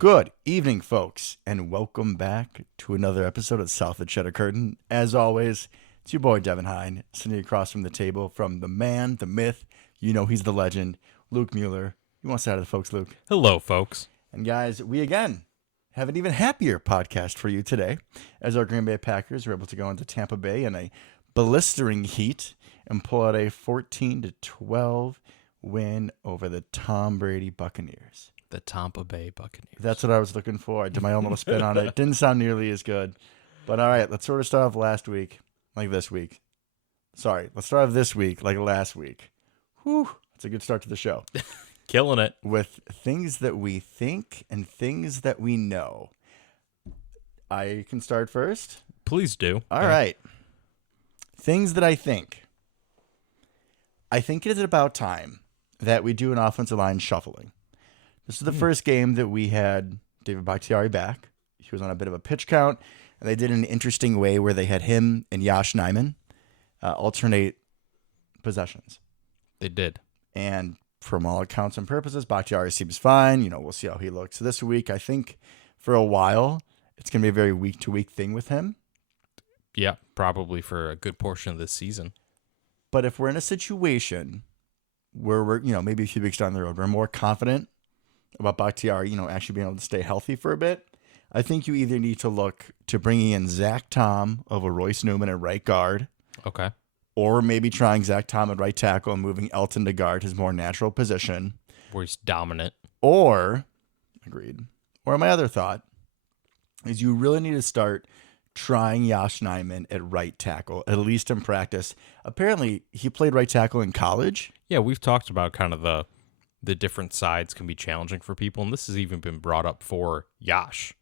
Good evening, folks, and welcome back to another episode of South of Cheddar Curtain. As always, it's your boy Devin Hine, sitting across from the table from the man, the myth, he's the legend, Luke Mueller. You want to say hi to the folks, Luke? Hello, folks. And guys, we again have an even happier podcast for you today, as our Green Bay Packers were able to go into TOMpa Bay in a blistering heat and pull out a 14-12 win over the Tom Brady Buccaneers. The TOMpa Bay Buccaneers. That's what I was looking for. I did my own little spin on it. Didn't sound nearly as good. But all right, let's sort of start off last week like this week. Sorry, let's start off this week like last week. Whew, it's a good start to the show. Killing it. With things that we think and things that we know. I can start first. Please do. All right. Things that I think. I think it is about time that we do an offensive line shuffling. This is the first game that we had David Bakhtiari back. He was on a bit of a pitch count, and they did it in an interesting way where they had him and Yosh Nijman alternate possessions. They did. And from all accounts and purposes, Bakhtiari seems fine. We'll see how he looks. So this week, I think for a while, it's going to be a very week-to-week thing with him. Yeah, probably for a good portion of this season. But if we're in a situation where we're, maybe a few weeks down the road, we're more confident about Bakhtiari, actually being able to stay healthy for a bit, I think you either need to look to bringing in Zach Tom over Royce Newman at right guard. Okay. Or maybe trying Zach Tom at right tackle and moving Elton to guard, his more natural position. Where he's dominant. Or my other thought is you really need to start trying Yosh Nijman at right tackle, at least in practice. Apparently, he played right tackle in college. Yeah, we've talked about kind of the different sides can be challenging for people, and this has even been brought up for Yosh,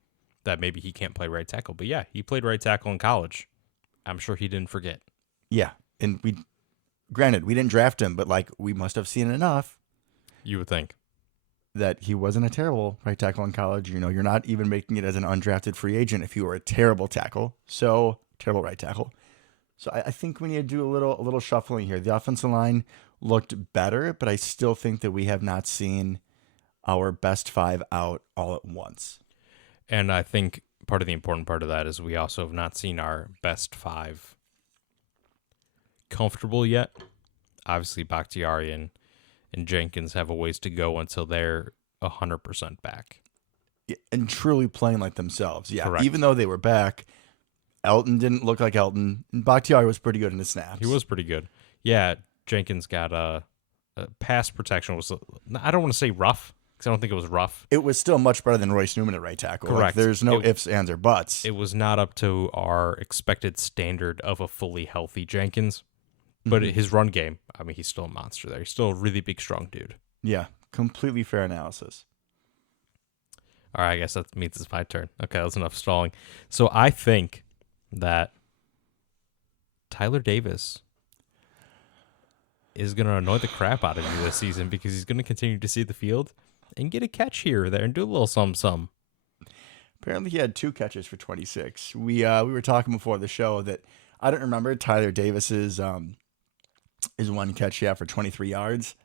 that maybe he can't play right tackle. But yeah, he played right tackle in college. I'm sure he didn't forget. Yeah, and we didn't draft him, but we must have seen enough. You would think that he wasn't a terrible right tackle in college. You're not even making it as an undrafted free agent if you were a terrible tackle. So terrible right tackle. So I think we need to do a little shuffling here. The offensive line looked better, but I still think that we have not seen our best five out all at once. And I think part of the important part of that is we also have not seen our best five comfortable yet. Obviously, Bakhtiari and Jenkins have a ways to go until they're 100% back. Yeah, and truly playing like themselves. Yeah, correct. Even though they were back, Elton didn't look like Elton. And Bakhtiari was pretty good in his snaps. He was pretty good. Yeah, Jenkins got a pass protection was, I don't want to say rough, because I don't think it was rough. It was still much better than Royce Newman at right tackle. Correct. There's no ifs, ands, or buts. It was not up to our expected standard of a fully healthy Jenkins. But his run game, he's still a monster there. He's still a really big, strong dude. Yeah, completely fair analysis. All right, I guess that means it's my turn. Okay, that's enough stalling. So I think that Tyler Davis is going to annoy the crap out of you this season because he's going to continue to see the field and get a catch here or there and do a little some. Apparently he had 2 catches for 26. We were talking before the show that I don't remember Tyler Davis's is one catch he had for 23 yards.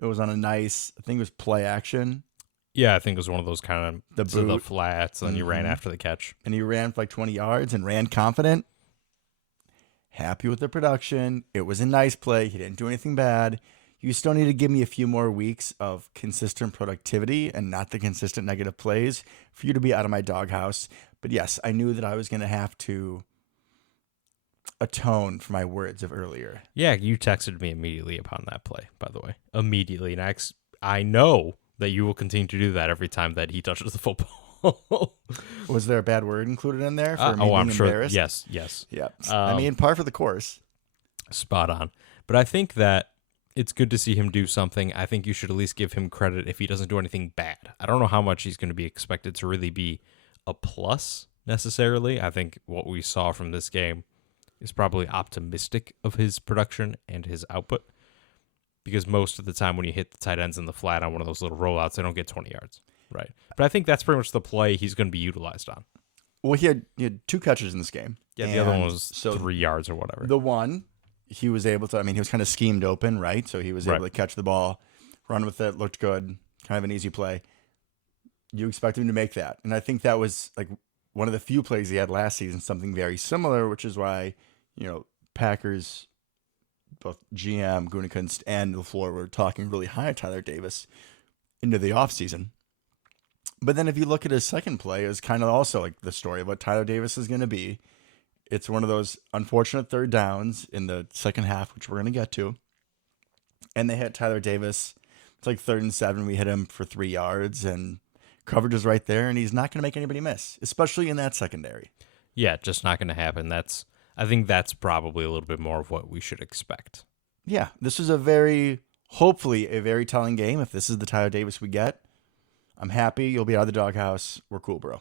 It was on a nice, I think it was play action. Yeah, I think it was one of those kind of the flats, and he ran after the catch. And he ran for 20 yards and ran confident. Happy with the production. It was a nice play. He didn't do anything bad. You still need to give me a few more weeks of consistent productivity and not the consistent negative plays for you to be out of my doghouse. But yes, I knew that I was going to have to atone for my words of earlier. Yeah, you texted me immediately upon that play, by the way. Immediately. And I know that you will continue to do that every time that he touches the football. Was there a bad word included in there for me being I'm sure. embarrassed? Yes. Yeah. Par for the course. Spot on. But I think that it's good to see him do something. I think you should at least give him credit if he doesn't do anything bad. I don't know how much he's going to be expected to really be a plus necessarily. I think what we saw from this game is probably optimistic of his production and his output, because most of the time when you hit the tight ends in the flat on one of those little rollouts, they don't get 20 yards. Right. But I think that's pretty much the play he's going to be utilized on. Well, he had 2 catches in this game. Yeah, the other one was 3 yards or whatever. The one, he was able to, he was kind of schemed open, right? So he was able to catch the ball, run with it, looked good, kind of an easy play. You expect him to make that. And I think that was like one of the few plays he had last season, something very similar, which is why, Packers, both GM, Gutekunst, and LaFleur were talking really high at Tyler Davis into the offseason. But then if you look at his second play, it's kind of also like the story of what Tyler Davis is going to be. It's one of those unfortunate third downs in the second half, which we're going to get to. And they hit Tyler Davis. It's like 3rd and 7. We hit him for 3 yards, and coverage is right there, and he's not going to make anybody miss, especially in that secondary. Yeah, just not going to happen. I think that's probably a little bit more of what we should expect. Yeah, this is hopefully a very telling game. If this is the Tyler Davis we get, I'm happy. You'll be out of the doghouse. We're cool, bro.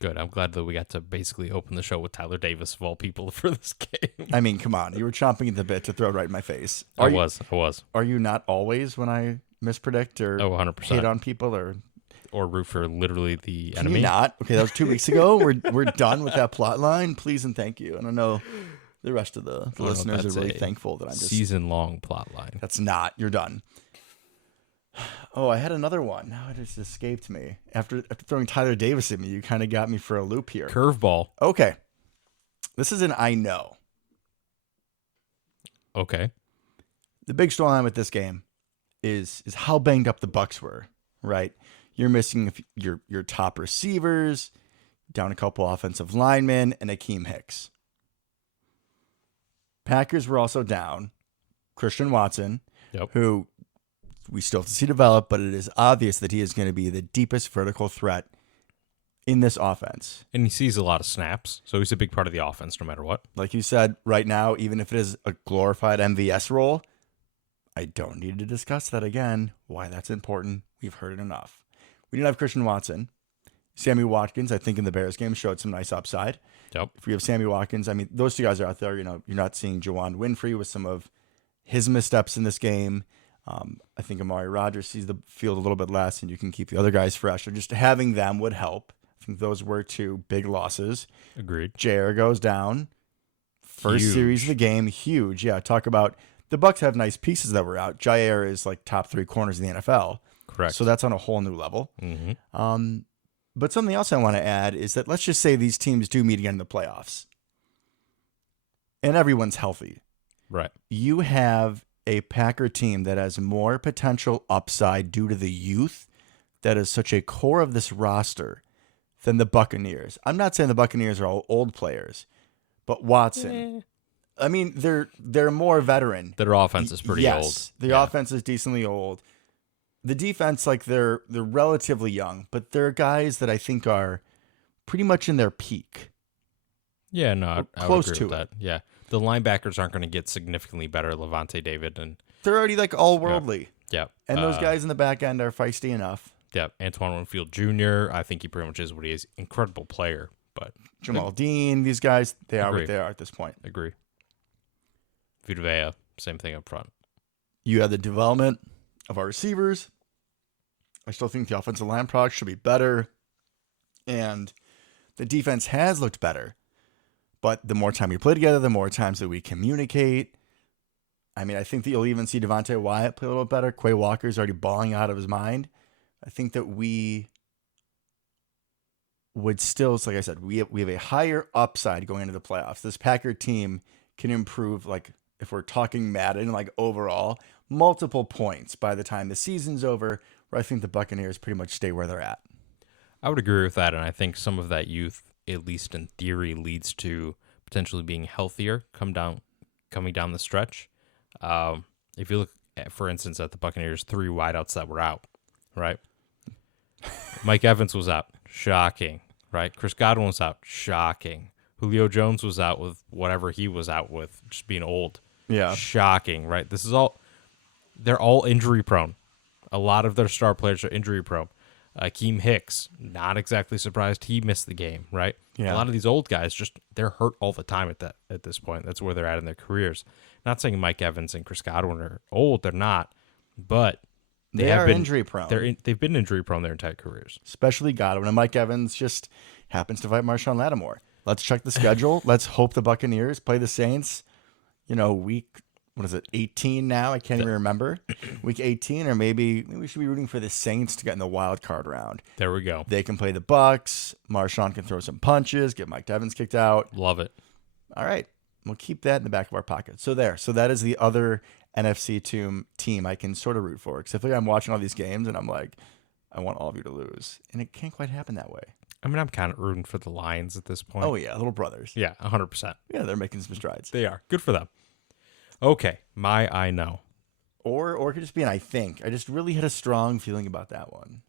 Good. I'm glad that we got to basically open the show with Tyler Davis of all people for this game. I mean, come on. You were chomping at the bit to throw it right in my face. I was. Are you not always when I mispredict or 100%. hate on people or root for literally the Can enemy? you not? Okay, that was 2 weeks ago. We're done with that plot line. Please and thank you. And I know the rest of the listeners are really thankful that I'm just season-long plot line. That's not. You're done. Oh, I had another one. Now it just escaped me. After throwing Tyler Davis at me, you kind of got me for a loop here. Curveball. Okay. This is an I know. Okay. The big storyline with this game is how banged up the Bucs were, right? You're missing your top receivers, down a couple offensive linemen, and Akeem Hicks. Packers were also down Christian Watson, who we still have to see develop, but it is obvious that he is going to be the deepest vertical threat in this offense. And he sees a lot of snaps, so he's a big part of the offense no matter what. Like you said, right now, even if it is a glorified MVS role, I don't need to discuss that again. Why that's important. We've heard it enough. We didn't have Christian Watson. Sammy Watkins, I think in the Bears game, showed some nice upside. Yep. If we have Sammy Watkins, I mean, those two guys are out there. You're not seeing Juwan Winfrey with some of his missteps in this game. I think Amari Rodgers sees the field a little bit less, and you can keep the other guys fresh. So just having them would help. I think those were 2 big losses. Agreed. Jair goes down. First Huge. series of the game, huge. Yeah, talk about the Bucs have nice pieces that were out. Jair is like top 3 corners in the NFL. Correct. So that's on a whole new level. Mm-hmm. But something else I want to add is that let's just say these teams do meet again in the playoffs, and everyone's healthy. Right. You have a Packer team that has more potential upside due to the youth that is such a core of this roster than the Buccaneers. I'm not saying the Buccaneers are all old players, but Watson. I mean, they're more veteran. Their offense is pretty old. Yes, the offense is decently old. The defense, like they're relatively young, but they're guys that I think are pretty much in their peak. Yeah, no, I Close would agree to with that. Yeah, the linebackers aren't going to get significantly better. Levante David and They're already like all worldly. yeah, And those guys in the back end are feisty enough. yeah, Antoine Winfield Jr. I think he pretty much is what he is. Incredible player, but Jamal Dean, these guys, they are Agree. what they are at this point. agree. Vita Vea, same thing up front. You have the development of our receivers. I still think the offensive line product should be better. And the defense has looked better. But the more time we play together, the more times that we communicate. I mean, I think that you'll even see Devontae Wyatt play a little better. Quay Walker's already balling out of his mind. I think that we would still, like I said, we have a higher upside going into the playoffs. This Packer team can improve, like, if we're talking Madden, like overall, multiple points by the time the season's over, where I think the Buccaneers pretty much stay where they're at. I would agree with that, and I think some of that youth, at least in theory, leads to potentially being healthier coming down the stretch. If you look at, for instance, at the Buccaneers' 3 wideouts that were out, right? Mike Evans was out, shocking, right? Chris Godwin was out, shocking. Julio Jones was out with whatever he was out with, just being old. Yeah. Shocking, right? They're all injury prone. A lot of their star players are injury prone. Akeem Hicks, not exactly surprised he missed the game, right? Yeah. A lot of these old guys they're hurt all the time at this point. That's where they're at in their careers. Not saying Mike Evans and Chris Godwin are old, they're not, but They are injury prone. They've been injury prone their entire careers. Especially Godwin. And Mike Evans just happens to fight Marshawn Lattimore. Let's check the schedule. Let's hope the Buccaneers play the Saints, week what is it, 18 now? I can't even remember. Week 18, or maybe we should be rooting for the Saints to get in the wild card round. There we go. They can play the Bucks. Marshawn can throw some punches, get Mike Evans kicked out. Love it. All right. We'll keep that in the back of our pocket. So there. So that is the other NFC team I can sort of root for. Because I feel like I'm watching all these games and I'm like, I want all of you to lose. And it can't quite happen that way. I mean, I'm kind of rooting for the Lions at this point. Oh, yeah. Little brothers. Yeah, 100%. Yeah, they're making some strides. They are. Good for them. Okay, my I know. Or it could just be an I think. I just really had a strong feeling about that one.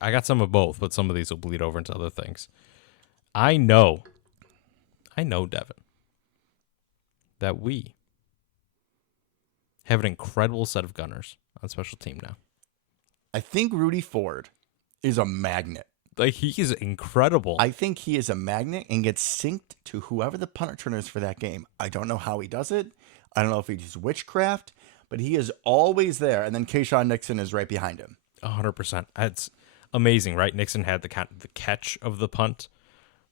I got some of both, but some of these will bleed over into other things. I know, Devin, that we have an incredible set of gunners on special team now. I think Rudy Ford is a magnet. Like, he is incredible. I think he is a magnet and gets synced to whoever the punt returner is for that game. I don't know how he does it. I don't know if he uses witchcraft, but he is always there. And then Keyshawn Nixon is right behind him. 100%. It's amazing, right? Nixon had the catch of the punt,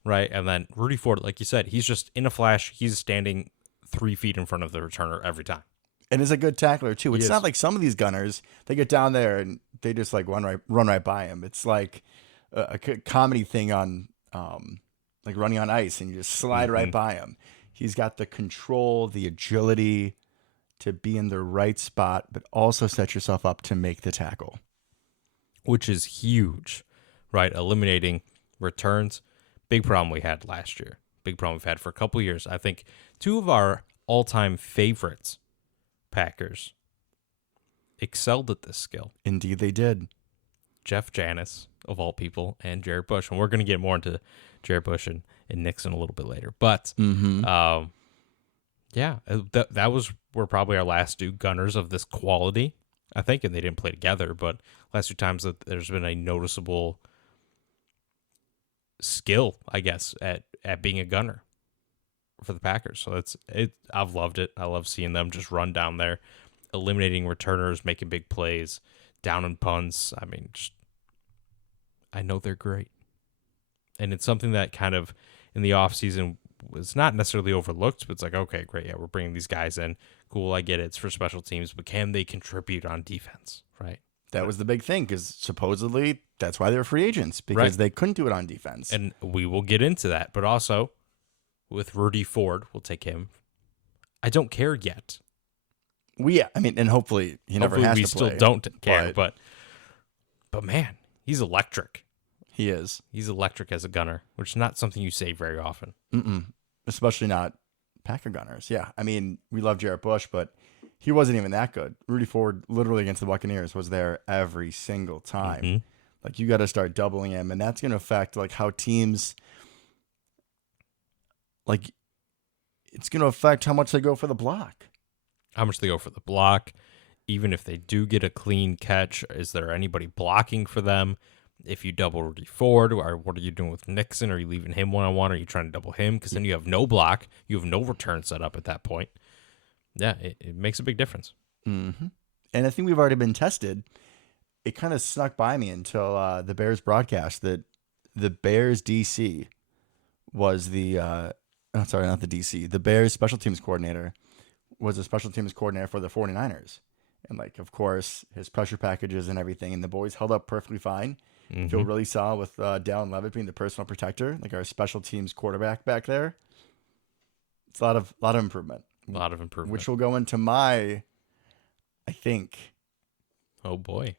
right? And then Rudy Ford, like you said, he's just in a flash. He's standing 3 feet in front of the returner every time. And is a good tackler, too. It's He not is. like some of these gunners, they get down there and they just like run right by him. It's like a comedy thing on like running on ice, and you just slide right by him. He's got the control, the agility to be in the right spot, but also set yourself up to make the tackle. Which is huge, right? Eliminating returns. Big problem we had last year. Big problem we've had for a couple years. I think 2 of our all-time favorites, Packers, excelled at this skill. Indeed, they did. Jeff Janis, of all people, and Jared Bush. And we're going to get more into Jared Bush and Nixon a little bit later. But, yeah, that were probably our last 2 gunners of this quality, I think. And they didn't play together, but last 2 times that there's been a noticeable skill, I guess, at being a gunner for the Packers. So I've loved it. I love seeing them just run down there, eliminating returners, making big plays, down and punts. I mean, I know they're great. And it's something that kind of in the offseason was not necessarily overlooked, but it's like, okay, great. Yeah, we're bringing these guys in. Cool, I get it. It's for special teams, but can they contribute on defense, right? That was the big thing, because supposedly that's why they were free agents, because they couldn't do it on defense. And we will get into that. But also, with Rudy Ford, we'll take him. I don't care yet. I mean, and hopefully he never has to play. We still don't care, but man, he's electric. He is. He's electric as a gunner, which is not something you say very often. Especially not Packer gunners. Yeah, I mean, we love Jared Bush, but he wasn't even that good. Rudy Ford, literally against the Buccaneers, was there every single time. Like, you got to start doubling him, and that's going to affect like how teams, like, it's going to affect how much they go for the block. How much they go for the block. Even if they do get a clean catch, is there anybody blocking for them? If you double Rudy Ford, or what are you doing with Nixon? Are you leaving him one-on-one? Are you trying to double him? Because then you have no block. You have no return set up at that point. Yeah, it makes a big difference. And I think we've already been tested. It kind of snuck by me until the Bears broadcast that the Bears DC was the the Bears special teams coordinator was a special teams coordinator for the 49ers. And, like, of course, his pressure packages and everything, and the boys held up perfectly fine. Feel really saw with Dallin Levitt being the personal protector, like our special teams quarterback back there. It's a lot of improvement. A lot of improvement. Which will go into my, I think. Oh, boy.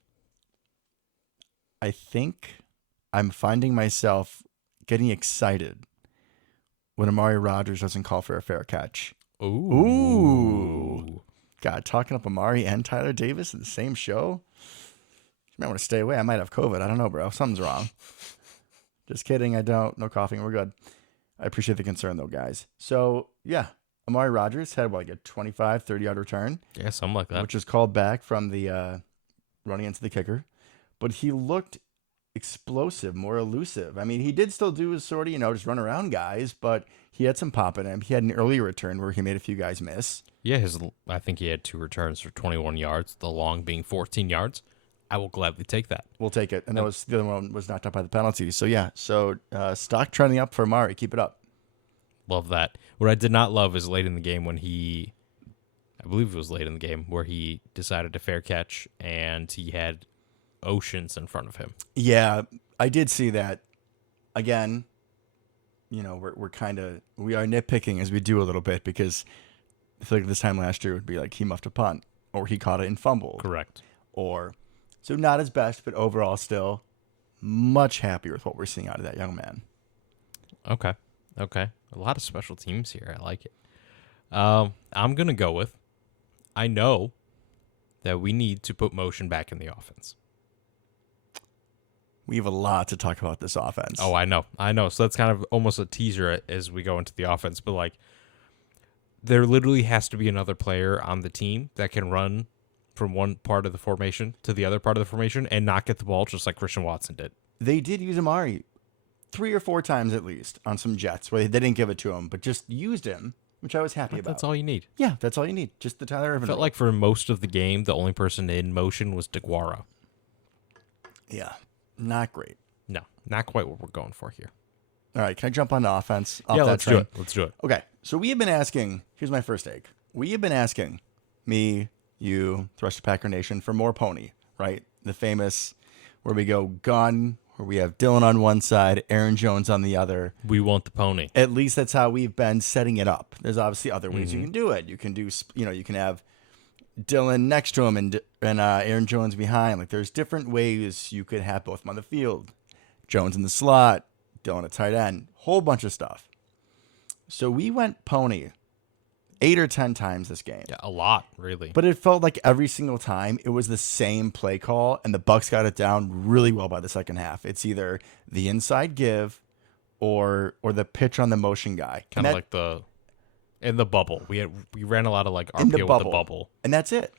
I think I'm finding myself getting excited when Amari Rodgers doesn't call for a fair catch. Ooh. God, talking up Amari and Tyler Davis in the same show? You might want to stay away. I might have COVID. I don't know, bro. Something's wrong. Just kidding. I don't. No coughing. We're good. I appreciate the concern, though, guys. So, yeah. Amari Rodgers had, like, a 25, 30-yard return. Yeah, something like that. Which was called back from the running into the kicker. But he looked explosive, more elusive. I mean, he did still do his sort of, just run around guys, but he had some pop in him. He had an earlier return where he made a few guys miss. Yeah, I think he had 2 returns for 21 yards, the long being 14 yards. I will gladly take that. We'll take it. And the other one was knocked out by the penalty. So, yeah. So, stock trending up for Amari. Keep it up. Love that. What I did not love is late in the game when he I believe it was late in the game, where he decided to fair catch and he had oceans in front of him. Yeah, I did see that. Again, we are nitpicking as we do a little bit because I feel like this time last year it would be like he muffed a punt or he caught it and fumbled. Correct. Or so not his best, but overall still much happier with what we're seeing out of that young man. Okay. A lot of special teams here. I like it. I'm going to go with, I know that we need to put motion back in the offense. We have a lot to talk about this offense. Oh, I know. So that's kind of almost a teaser as we go into the offense. But, like, there literally has to be another player on the team that can run from one part of the formation to the other part of the formation and not get the ball just like Christian Watson did. They did use Amari 3 or 4 times at least on some jets where they didn't give it to him, but just used him, which I was happy about. That's all you need. Yeah, that's all you need. Just the Tyler Ervin. Felt like for most of the game, the only person in motion was DeGuara. Yeah, not great. No, not quite what we're going for here. All right, can I jump on the offense? Yeah, let's do it. Let's do it. Okay, so we have been asking, here's my first take. We have been asking, me, you, the rest of Packer Nation, for more pony, right? The famous, where we go gun, where we have Dylan on one side, Aaron Jones on the other. We want the pony. At least that's how we've been setting it up. There's obviously other ways you can do it. You can do, you can have Dylan next to him and Aaron Jones behind. Like, there's different ways you could have both of them on the field. Jones in the slot, Dylan at tight end, whole bunch of stuff. So we went pony 8 or 10 times this game. Yeah, a lot, really. But it felt like every single time it was the same play call, and the Bucs got it down really well by the second half. It's either the inside give or the pitch on the motion guy. Kind of like in the bubble. We ran a lot of like RPO with the bubble. And that's it.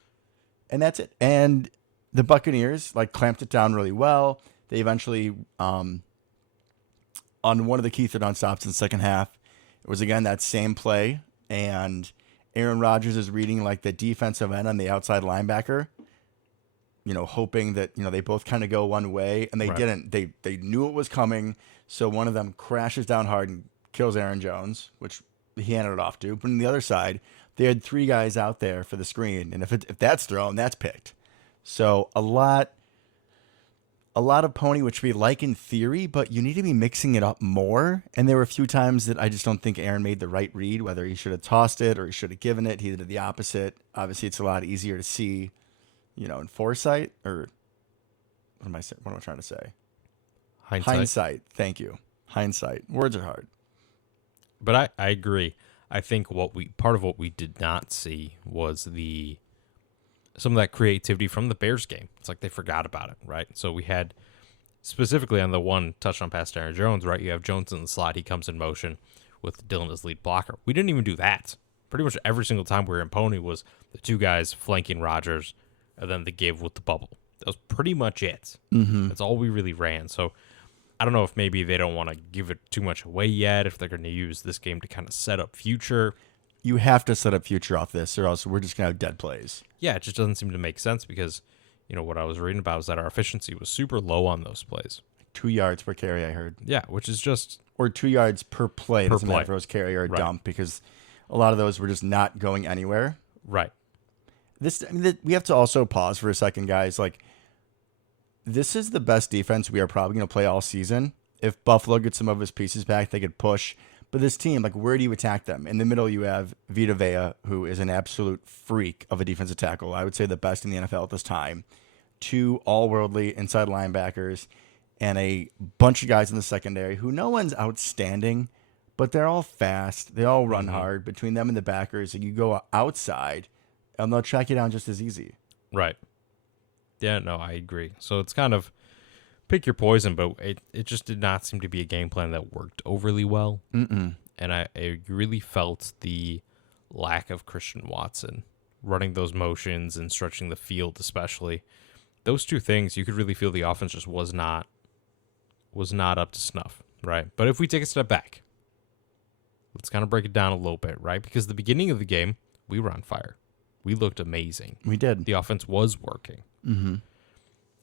And the Buccaneers like clamped it down really well. They eventually on one of the key third down stops in the second half, it was again that same play. And Aaron Rodgers is reading like the defensive end on the outside linebacker, hoping that, they both kind of go one way, and they didn't. They knew it was coming. So one of them crashes down hard and kills Aaron Jones, which he handed it off to. But on the other side, they had 3 guys out there for the screen. And if that's thrown, that's picked. So a lot of pony, which we like in theory, but you need to be mixing it up more. And there were a few times that I just don't think Aaron made the right read, whether he should have tossed it or he should have given it. He did the opposite. Obviously, it's a lot easier to see, in foresight, or what am I trying to say? Hindsight. Thank you. Hindsight. Words are hard. But I agree. I think part of what we did not see was some of that creativity from the Bears game. It's like they forgot about it, right? So we had, specifically on the one touchdown pass to Aaron Jones, right? You have Jones in the slot. He comes in motion with Dylan as lead blocker. We didn't even do that. Pretty much every single time we were in pony was the 2 guys flanking Rodgers and then the give with the bubble. That was pretty much it. Mm-hmm. That's all we really ran. So I don't know if maybe they don't want to give it too much away yet, if they're going to use this game to kind of set up future. You have to set up future off this, or else we're just going to have dead plays. Yeah, it just doesn't seem to make sense because, what I was reading about was that our efficiency was super low on those plays. 2 yards per carry, I heard. Yeah, which is just... Or 2 yards per play. Doesn't matter if it was carry or dump, because a lot of those were just not going anywhere. Right. We have to also pause for a second, guys. Like, this is the best defense we are probably going to play all season. If Buffalo gets some of his pieces back, they could push. But this team, like, where do you attack them? In the middle, you have Vita Vea, who is an absolute freak of a defensive tackle. I would say the best in the NFL at this time. 2 all-worldly inside linebackers and a bunch of guys in the secondary who no one's outstanding, but they're all fast. They all run hard. Between them and the backers, you go outside, and they'll track you down just as easy. Right. Yeah, no, I agree. So it's kind of pick your poison, but it just did not seem to be a game plan that worked overly well. And I really felt the lack of Christian Watson running those motions and stretching the field, especially. Those 2 things, you could really feel the offense just was not up to snuff, right? But if we take a step back, let's kind of break it down a little bit, right? Because the beginning of the game, we were on fire. We looked amazing. We did. The offense was working.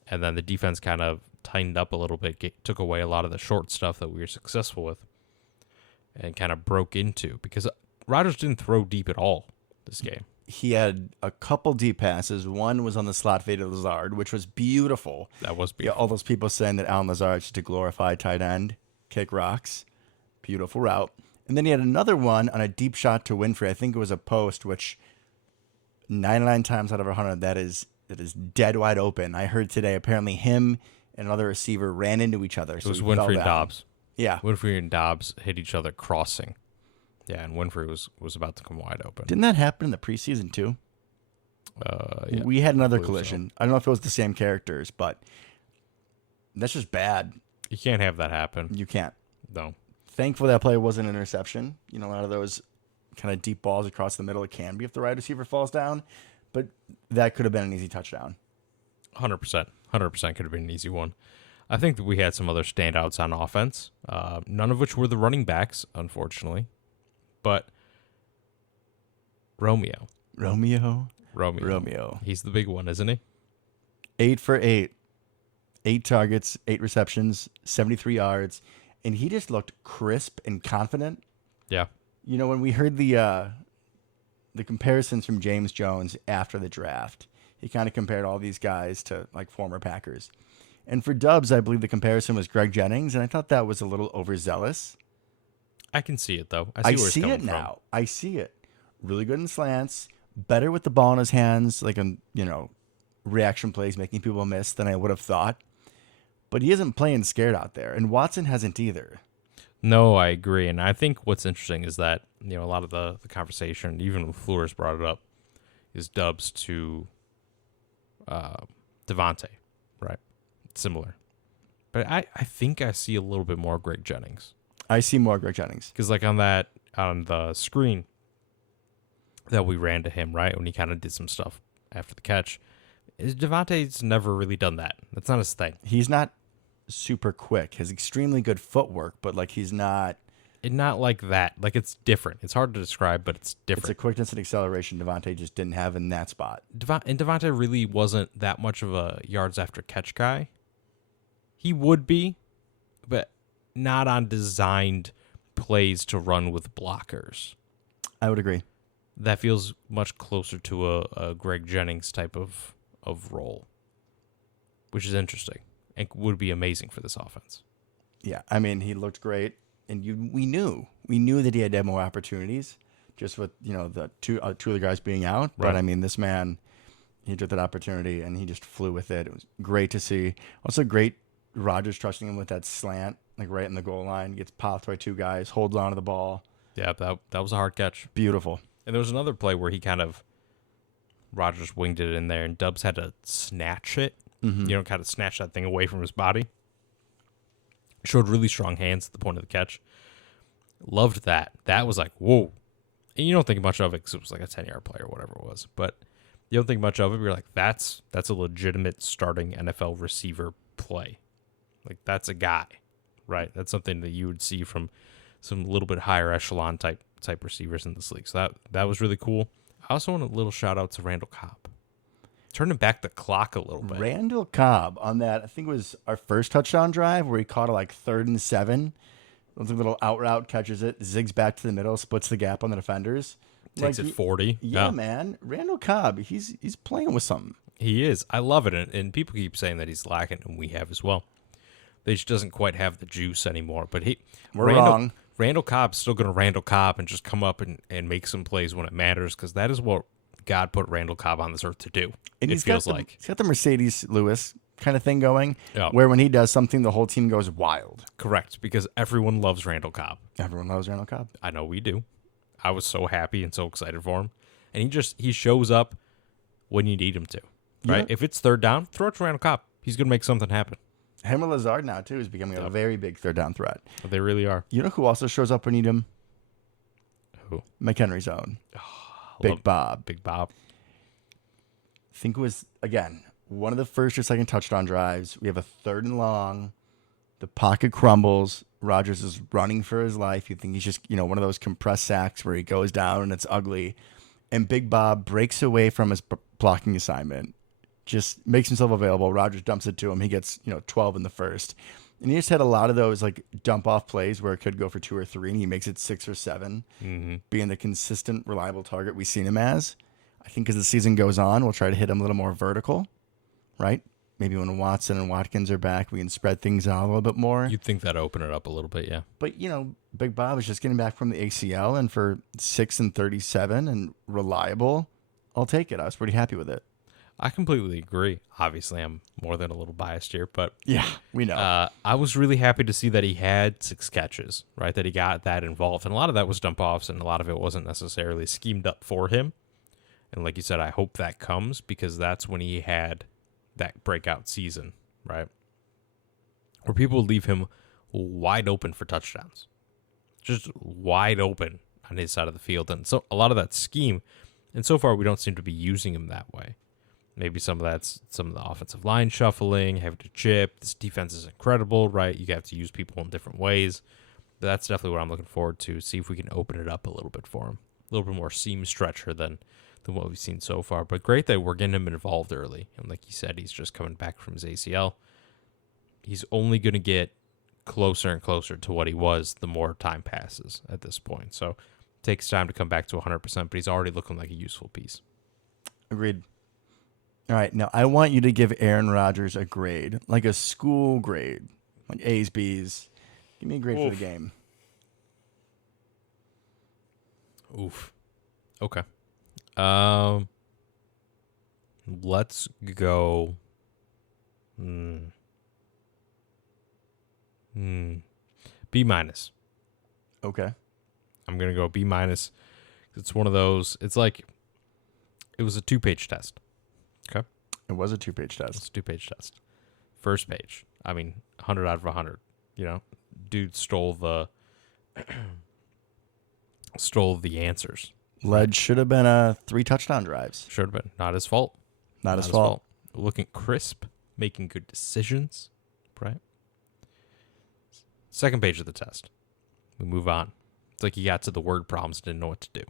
And then the defense kind of tightened up a little bit, took away a lot of the short stuff that we were successful with, and kind of broke into, because Rodgers didn't throw deep at all this game. he had a couple deep passes. One was on the slot fade of Lazard, which was beautiful. That was Yeah, beautiful. all those people saying that Alan Lazard's just a glorified tight end, kick rocks, beautiful route. And then he had another one on a deep shot to Winfrey. I think it was a post, which 99 times out of 100, that is dead wide open. I heard today apparently him and another receiver ran into each other. It was Winfrey and Dobbs. Yeah. Winfrey and Dobbs hit each other crossing. Yeah, and Winfrey was about to come wide open. Didn't that happen in the preseason too? Yeah, We had another believe so. collision. I don't know if it was the same characters, but that's just bad. You can't have that happen. You can't. No. Thankfully, that play wasn't an interception. You know, a lot of those kind of deep balls across the middle, it can be if the wide receiver falls down, but that could have been an easy touchdown. 100%. 100% could have been an easy one. I think that we had some other standouts on offense, none of which were the running backs, unfortunately. But Romeo. He's the big one, isn't he? 8 for 8. 8 targets, 8 receptions, 73 yards. And he just looked crisp and confident. Yeah. You know, when we heard the comparisons from James Jones after the draft, he kind of compared all these guys to like former Packers. And for Dubs, I believe the comparison was Greg Jennings, and I thought that was a little overzealous. I can see it, though. I where it's see coming it from. now. I see it. Really good in slants, better with the ball in his hands, like on, reaction plays, making people miss than I would have thought. But he isn't playing scared out there, and Watson hasn't either. No, I agree. And I think what's interesting is that, a lot of the conversation, even when Flores brought it up, is Dubs to Devontae, right? Similar. But I think I see a little bit more Greg Jennings. I see more Greg Jennings. Because like on the screen that we ran to him, right, when he kind of did some stuff after the catch, Devontae's never really done that. That's not his thing. He's not super quick. He has extremely good footwork, but like he's not. Not like that. Like it's different. It's hard to describe, but it's different. It's a quickness and acceleration Devontae just didn't have in that spot. And Devontae really wasn't that much of a yards after catch guy. He would be, but not on designed plays to run with blockers. I would agree. That feels much closer to a Greg Jennings type of role, which is interesting and would be amazing for this offense. Yeah, I mean, he looked great, and we knew that he had to have more opportunities, just with the two of the guys being out. Right. But I mean, this man, he took that opportunity and he just flew with it. It was great to see. Also, great Rodgers trusting him with that slant, like right in the goal line, gets popped by 2 guys, holds on to the ball. Yeah, that was a hard catch. Beautiful. And there was another play where he Rodgers winged it in there, and Dubs had to snatch it. Mm-hmm. Kind of snatch that thing away from his body. Showed really strong hands at the point of the catch. Loved that. That was like, whoa. And you don't think much of it because it was like a 10-yard play or whatever it was. But you don't think much of it. You're like, that's a legitimate starting NFL receiver play. Like, that's a guy, right? That's something that you would see from some little bit higher echelon type receivers in this league. So that was really cool. I also want a little shout out to Randall Cobb. Turning back the clock a little bit. Randall Cobb on that, I think it was our first touchdown drive where he caught it like 3rd and 7. A little out route, catches it, zigs back to the middle, splits the gap on the defenders. Takes it 40. Yeah, man. Randall Cobb, he's playing with something. He is. I love it. And people keep saying that he's lacking, and we have as well. They just doesn't quite have the juice anymore. But We're wrong. Randall Cobb's still going to Randall Cobb and just come up and make some plays when it matters, because that is what God put Randall Cobb on this earth to do. And he's got Yeah. where when he does something, the whole team goes wild. Correct, because everyone loves Randall Cobb. Everyone loves Randall Cobb. I know we do. I was so happy and so excited for him. And he shows up when you need him to. Right? Yeah. If it's 3rd down, throw it to Randall Cobb. He's going to make something happen. Him and Lazard now, too, is becoming a very big 3rd down threat. They really are. You know who also shows up when you need him? Who? McHenry's own. Big Bob. Big Bob. I think it was, again, one of the first or second touchdown drives. We have a 3rd and long. The pocket crumbles. Rodgers is running for his life. You think he's just, one of those compressed sacks where he goes down and it's ugly. And Big Bob breaks away from his blocking assignment, just makes himself available. Rodgers dumps it to him. He gets, 12 in the first. And he just had a lot of those like dump off plays where it could go for 2 or 3, and he makes it 6 or 7, being the consistent, reliable target we've seen him as. I think as the season goes on, we'll try to hit him a little more vertical, right? Maybe when Watson and Watkins are back, we can spread things out a little bit more. You'd think that'd open it up a little bit, yeah. But, Big Bob is just getting back from the ACL, and for 6 and 37 and reliable, I'll take it. I was pretty happy with it. I completely agree. Obviously, I'm more than a little biased here, but Yeah, we know. I was really happy to see that he had 6 catches, right? That he got that involved. And a lot of that was dump offs, and a lot of it wasn't necessarily schemed up for him. And like you said, I hope that comes because that's when he had that breakout season, right? Where people would leave him wide open for touchdowns. Just wide open on his side of the field. And so a lot of that scheme, and so far we don't seem to be using him that way. Maybe some of that's some of the offensive line shuffling, having to chip. This defense is incredible, right? You have to use people in different ways. But that's definitely what I'm looking forward to. See if we can open it up a little bit for him. A little bit more seam stretcher than what we've seen so far. But great that we're getting him involved early. And like you said, he's just coming back from his ACL. He's only going to get closer and closer to what he was the more time passes at this point. So it takes time to come back to 100%, but he's already looking like a useful piece. Agreed. All right, now I want you to give Aaron Rodgers a grade, like a school grade, like A's, B's. Give me a grade for the game. Oof. Okay. Let's go. B minus. Okay. I'm gonna go B minus. It's one of those. It's like it was a 2-page test. Okay. It was a 2-page test. It's a 2-page test. First page. 100 out of 100. Dude stole the answers. Led should have been 3 touchdown drives. Should have been. Not his fault. Not his fault. Looking crisp, making good decisions, right? Second page of the test. We move on. It's like he got to the word problems and didn't know what to do.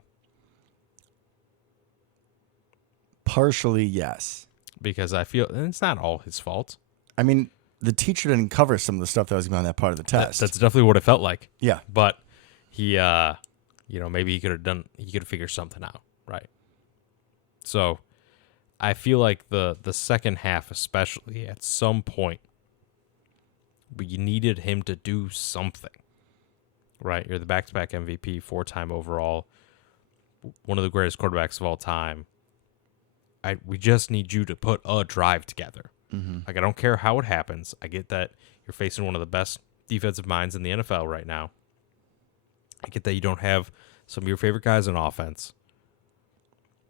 Partially, yes. Because I feel, and it's not all his fault. I mean, the teacher didn't cover some of the stuff that was on that part of the test. That's definitely what it felt like. Yeah. But he, maybe he could have figured something out, right? So I feel like the second half, especially at some point, but you needed him to do something, right? You're the back-to-back MVP, 4-time overall, one of the greatest quarterbacks of all time. We just need you to put a drive together. Mm-hmm. Like, I don't care how it happens. I get that you're facing one of the best defensive minds in the NFL right now. I get that you don't have some of your favorite guys on offense.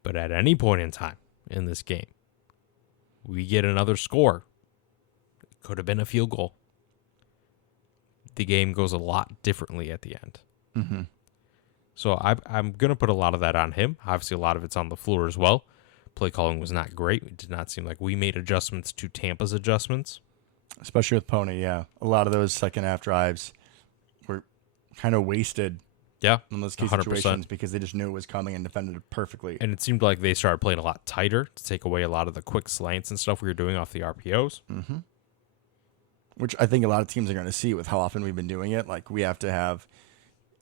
But at any point in time in this game, we get another score. It could have been a field goal. The game goes a lot differently at the end. Mm-hmm. So I'm going to put a lot of that on him. Obviously, a lot of it's on the floor as well. Play calling was not great. It did not seem like we made adjustments to Tampa's adjustments. Especially with Pony, yeah. A lot of those second half drives were kind of wasted. Yeah, in those key 100%. situations because they just knew it was coming and defended it perfectly. And it seemed like they started playing a lot tighter to take away a lot of the quick slants and stuff we were doing off the RPOs. Mm-hmm. Which I think a lot of teams are going to see with how often we've been doing it. Like, we have to have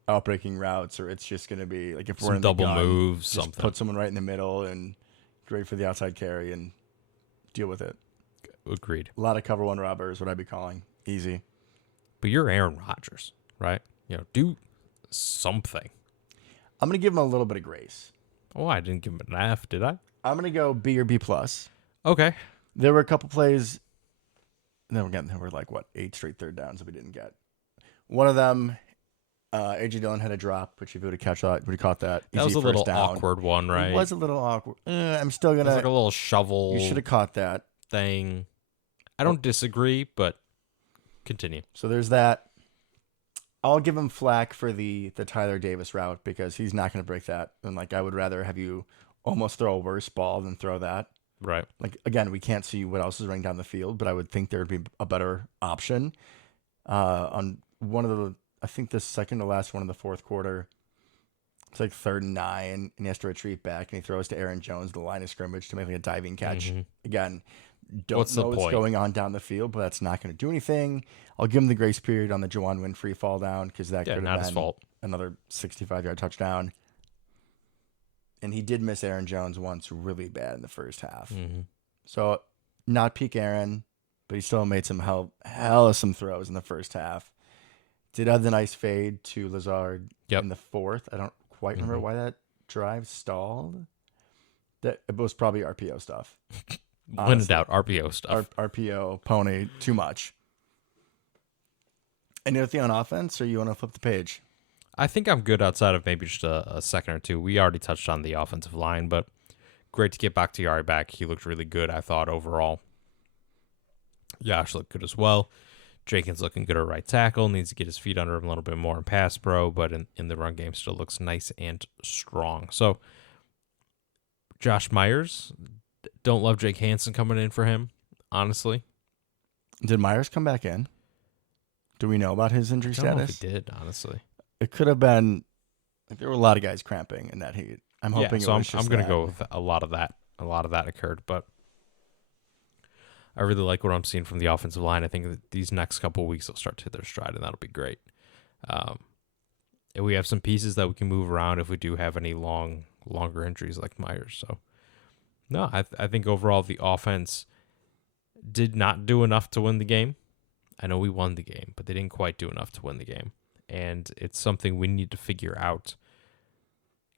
outbreaking routes, or it's just going to be like if we're Some in the double gun, moves, just something. put someone right in the middle and great for the outside carry and deal with it. Agreed. A lot of cover one robbers, what I'd be calling. Easy. But you're Aaron Rodgers, right? Do something. I'm going to give him a little bit of grace. Oh, I didn't give him an F, did I? I'm going to go B or B+. Okay. There were a couple plays. Then again, there were 8 straight third downs that we didn't get. One of them, A.J. Dillon had a drop, which if he would have caught that, That was easy a little first down. awkward one, right? It was a little awkward. I'm still It going was like a to. little shovel You should have caught that. thing. I don't disagree, but continue. So there's that. I'll give him flack for the Tyler Davis route because he's not going to break that. And I would rather have you almost throw a worse ball than throw that. Right. Again, we can't see what else is running down the field, but I would think there would be a better option. On one of I think the second to last one in the fourth quarter, it's 3rd and 9, and he has to retreat back, and he throws to Aaron Jones, the line of scrimmage, to make a diving catch. Mm-hmm. Again, don't What's the know what's point? going on down the field, but that's not going to do anything. I'll give him the grace period on the Juwan Winfrey fall down because that could not have his been fault. another 65-yard touchdown. and he did miss Aaron Jones once really bad in the first half. Mm-hmm. So not peak Aaron, but he still made some hell of some throws in the first half. Did have the nice fade to Lazard in the fourth. I don't quite remember why that drive stalled. That it was probably RPO stuff. When in doubt, RPO stuff. RPO pony too much. Anything on offense, or you want to flip the page? I think I'm good outside of maybe just a second or two. We already touched on the offensive line, but great to get Bakhtiari back. He looked really good, I thought, overall. Josh looked good as well. Jenkins looking good at right tackle. Needs to get his feet under him a little bit more in pass pro, but in the run game still looks nice and strong. So, Josh Myers, don't love Jake Hansen coming in for him, honestly. Did Myers come back in? Do we know about his injury I don't know status? if he did, honestly. It could have been. Like, there were a lot of guys cramping in that heat. I'm hoping. So it was I'm going to go with a lot of that. A lot of that occurred, but I really like what I'm seeing from the offensive line. I think that these next couple of weeks they'll start to hit their stride, and that'll be great. And we have some pieces that we can move around if we do have any longer injuries like Myers. So, no, I think overall the offense did not do enough to win the game. I know we won the game, but they didn't quite do enough to win the game. And it's something we need to figure out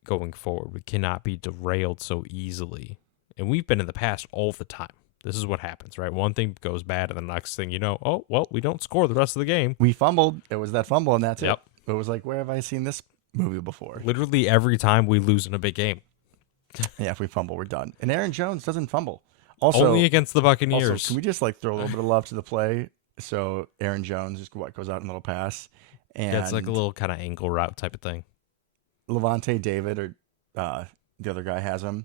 going forward. We cannot be derailed so easily. And we've been in the past all the time. This is what happens, right? One thing goes bad, and the next thing you know, oh, well, we don't score the rest of the game. We fumbled. It was that fumble, and that's Yep. it. It was like, where have I seen this movie before? Literally every time we lose in a big game. Yeah, if we fumble, we're done. And Aaron Jones doesn't fumble. Also, Only against the Buccaneers. Also, can we just like throw a little bit of love to the play? So Aaron Jones just goes out in a little pass, and Yeah, it's like a little kind of angle route type of thing. Levante David or the other guy has him,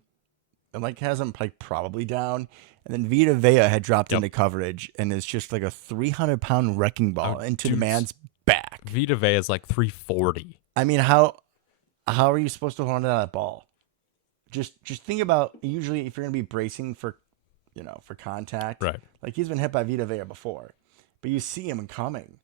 and like has him like probably down, and then Vita Vea had dropped into coverage and is just like a 300-pound wrecking ball into the man's back. Vita Vea is like 340. I mean, how are you supposed to hold on to that ball? Just think about, usually if you're gonna be bracing for contact, Right? Like he's been hit by Vita Vea before, but you see him coming.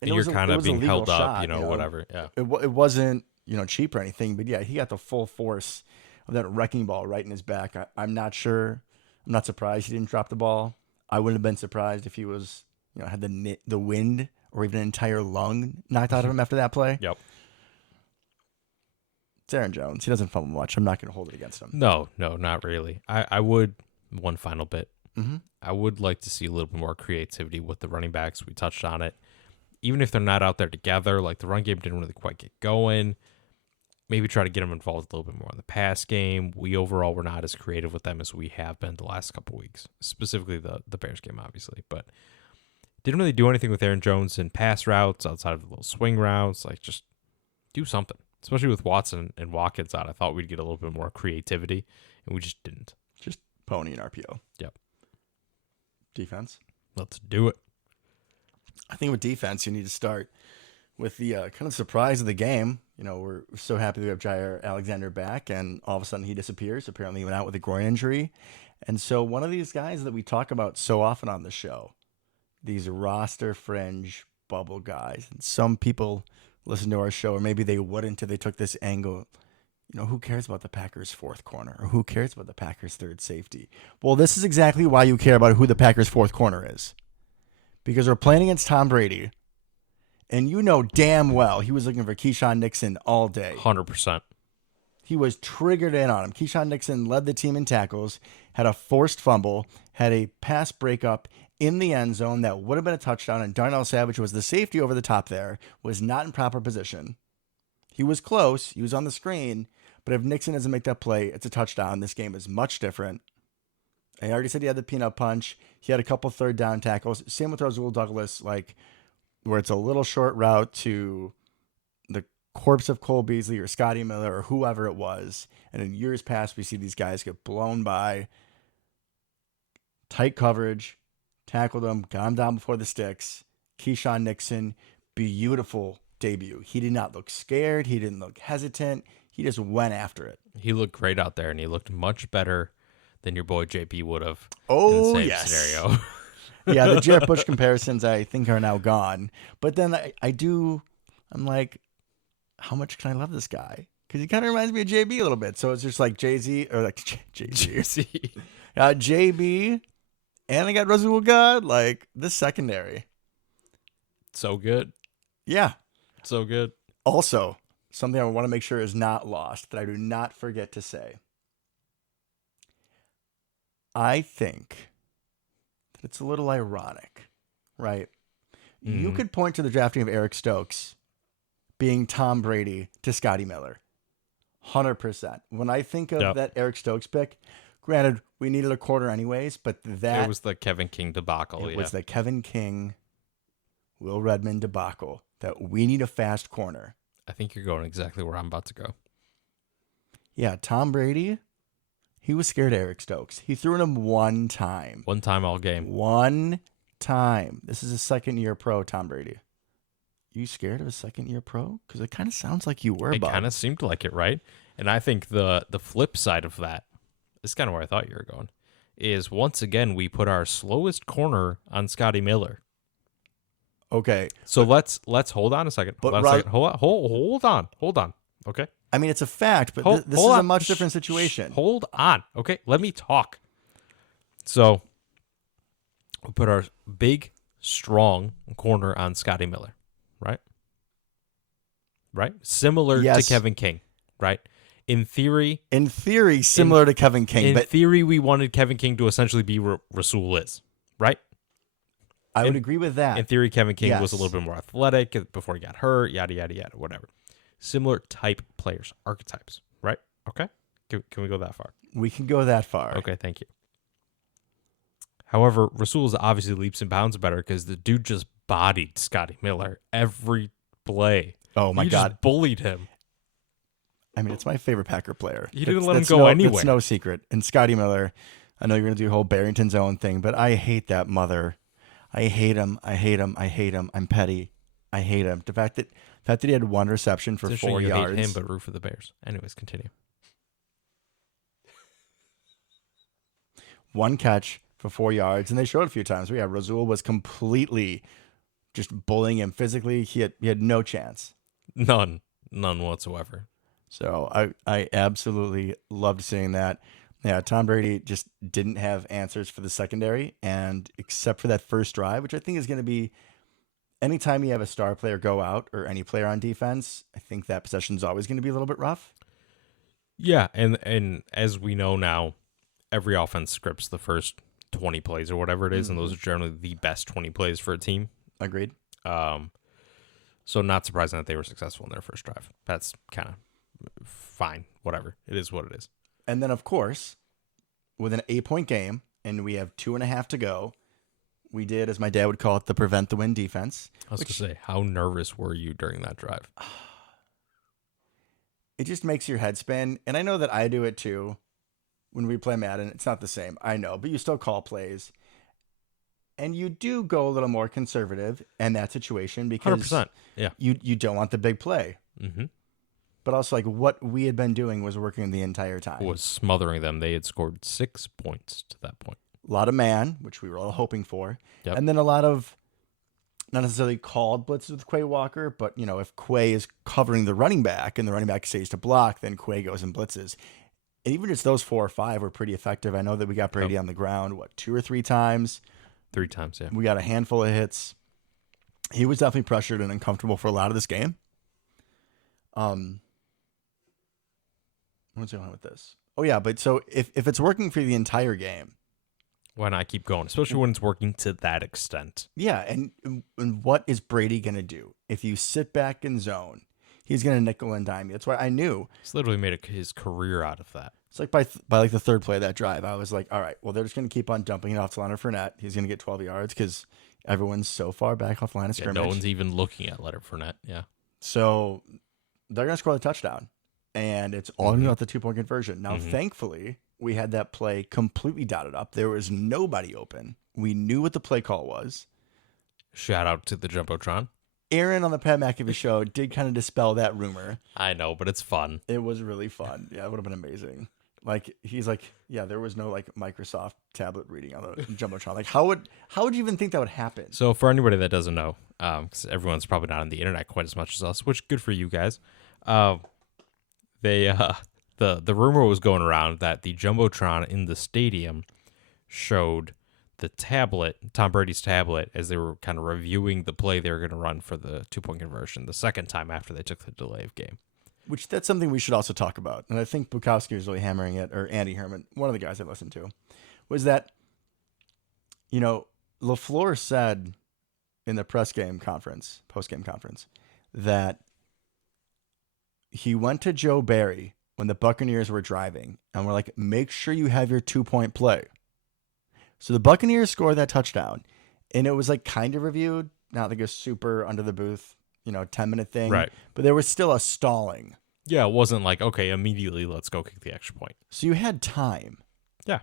And you're kind of being held up, whatever. Yeah. It wasn't, cheap or anything, but yeah, he got the full force of that wrecking ball right in his back. I'm not sure. I'm not surprised he didn't drop the ball. I wouldn't have been surprised if he was, had the wind or even an entire lung knocked out of him after that play. Yep. It's Aaron Jones. He doesn't fumble much. I'm not going to hold it against him. No, not really. I would, one final bit. Mm-hmm. I would like to see a little bit more creativity with the running backs. We touched on it. Even if they're not out there together, like the run game didn't really quite get going. Maybe try to get them involved a little bit more in the pass game. We overall were not as creative with them as we have been the last couple weeks, specifically the Bears game, obviously. But didn't really do anything with Aaron Jones in pass routes outside of the little swing routes. Like, just do something, especially with Watson and Watkins out. I thought we'd get a little bit more creativity, and we just didn't. Just pony and RPO. Yep. Defense. Let's do it. I think with defense, you need to start with the kind of surprise of the game. We're so happy we have Jair Alexander back, and all of a sudden he disappears. Apparently he went out with a groin injury. And so one of these guys that we talk about so often on the show, these roster fringe bubble guys, and some people listen to our show, or maybe they wouldn't if they took this angle. Who cares about the Packers' fourth corner, or who cares about the Packers' third safety? Well, this is exactly why you care about who the Packers' fourth corner is. Because we're playing against Tom Brady, and damn well he was looking for Keyshawn Nixon all day. 100%. He was triggered in on him. Keyshawn Nixon led the team in tackles, had a forced fumble, had a pass breakup in the end zone that would have been a touchdown, and Darnell Savage was the safety over the top there, was not in proper position. He was close. He was on the screen, but if Nixon doesn't make that play, it's a touchdown. This game is much different. I already said he had the peanut punch. He had a couple third down tackles. Same with Rasul Douglas, where it's a little short route to the corpse of Cole Beasley or Scotty Miller or whoever it was. And in years past, we see these guys get blown by. Tight coverage, tackled him, got him down before the sticks. Keyshawn Nixon, beautiful debut. He did not look scared. He didn't look hesitant. He just went after it. He looked great out there, and he looked much better than your boy JP would have. Oh, in the same yes. scenario. Yeah, the Jarrett Bush comparisons I think are now gone. But then I'm like, how much can I love this guy? because he kind of reminds me of JB a little bit. So it's just like Jay-Z or like JZ, See, JB, and I got Rasul God, like the secondary. so good, Yeah. so good. Also, something I want to make sure is not lost that I do not forget to say. I think that it's a little ironic, right? You Mhm. could point to the drafting of Eric Stokes being Tom Brady to Scotty Miller. 100%. When I think of Yep. that Eric Stokes pick, granted, we needed a quarter anyways, but It was the Kevin King debacle. was the Kevin King, Will Redmond debacle that we need a fast corner. I think you're going exactly where I'm about to go. Yeah, Tom Brady, he was scared of Eric Stokes. He threw at him one time. One time all game. One time. This is a second-year pro, Tom Brady. You scared of a second-year pro? Because it kind of sounds like you were, It Bob. kind of seemed like it, right? And I think the flip side of that is kind of where I thought you were going. Is once again we put our slowest corner on Scotty Miller. Okay. So let's hold on a second. But Hold on. Hold on. Okay. I mean, it's a fact, but Hold- this hold is a on. much Shh, different situation. Hold on. Okay. Let me talk. So we put our big, strong corner on Scotty Miller, right? Right? Similar Yes. to Kevin King, right? In theory, In theory, similar to Kevin King, but theory, we wanted Kevin King to essentially be Rasul is, right? I would in- agree with that. In theory, Kevin King was a Yes. little bit more athletic before he got hurt, yada, yada, yada, whatever. Similar type players, archetypes, right? Okay. Can we go that far? We can go that far. Okay, thank you. However, Rasul is obviously leaps and bounds better because the dude just bodied Scotty Miller every play. Oh, my He God. just bullied him. I mean, it's my favorite Packer player. You didn't That's- let him that's go no, anywhere. It's no secret. And Scotty Miller, I know you're going to do your whole Barrington Zone thing, but I hate that mother. I hate him. I hate him. I hate him. I'm petty. I hate him. The fact that he had one reception for It's 4 interesting you yards. hate him, but root for the Bears. Anyways, continue. One catch for 4 yards, and they showed it a few times. But yeah, Rasul was completely just bullying him physically. He had no chance. None whatsoever. So I absolutely loved seeing that. Yeah, Tom Brady just didn't have answers for the secondary, and except for that first drive, which I think is going to be anytime you have a star player go out or any player on defense, I think that possession is always going to be a little bit rough. Yeah, and as we know now, every offense scripts the first 20 plays or whatever it is, and those are generally the best 20 plays for a team. Agreed. So not surprising that they were successful in their first drive. That's kind of fine. Whatever. It is what it is. And then, of course, with an 8-point game, and we have 2.5 to go, we did, as my dad would call it, the prevent the win defense. I was going to say, how nervous were you during that drive? It just makes your head spin. And I know that I do it too. When we play Madden, it's not the same. I know, but you still call plays. And you do go a little more conservative in that situation because 100%. Yeah. you don't want the big play. Mm-hmm. But also, like, what we had been doing was working the entire time. Was smothering them. They had scored 6 points to that point. A lot of man, which we were all hoping for. Yep. And then a lot of, not necessarily called blitzes with Quay Walker, but, if Quay is covering the running back and the running back stays to block, then Quay goes and blitzes. And even just those 4 or 5 were pretty effective. I know that we got Brady on the ground, 2 or 3 times? 3 times, yeah. We got a handful of hits. He was definitely pressured and uncomfortable for a lot of this game. What's going on with this? Oh, yeah, but so if it's working for the entire game. Why not keep going? Especially when it's working to that extent. Yeah, and what is Brady going to do? If you sit back and zone, he's going to nickel and dime you. That's why I knew. He's literally made his career out of that. It's like by like the third play of that drive, I was like, all right, well, they're just going to keep on dumping it off to Leonard Fournette. He's going to get 12 yards because everyone's so far back off the line of Yeah, scrimmage. no one's even looking at Leonard Fournette. Yeah. So they're going to score the touchdown, and it's all going to be about the 2-point conversion. Now, thankfully, we had that play completely dotted up. There was nobody open. We knew what the play call was. Shout out to the Jumbotron. Aaron on the Pat McAfee show did kind of dispel that rumor. I know, but it's fun. It was really fun. Yeah, it would have been amazing. Like, he's like, yeah, there was no like Microsoft tablet reading on the Jumbotron. Like, how would you even think that would happen? So for anybody that doesn't know, because everyone's probably not on the internet quite as much as us, which good for you guys. They the rumor was going around that the jumbotron in the stadium showed the tablet, Tom Brady's tablet, as they were kind of reviewing the play they were going to run for the 2-point conversion the second time after they took the delay of game. Which that's something we should also talk about. And I think Bukowski was really hammering it, or Andy Herman, one of the guys I listened to, was that, LaFleur said in the post-game conference, that he went to Joe Barry when the Buccaneers were driving and were like, make sure you have your 2-point play. So the Buccaneers scored that touchdown, and it was like kind of reviewed, not like a super under the booth, 10-minute thing. Right. But there was still a stalling. Yeah, it wasn't like, okay, immediately let's go kick the extra point. So you had time. Yeah.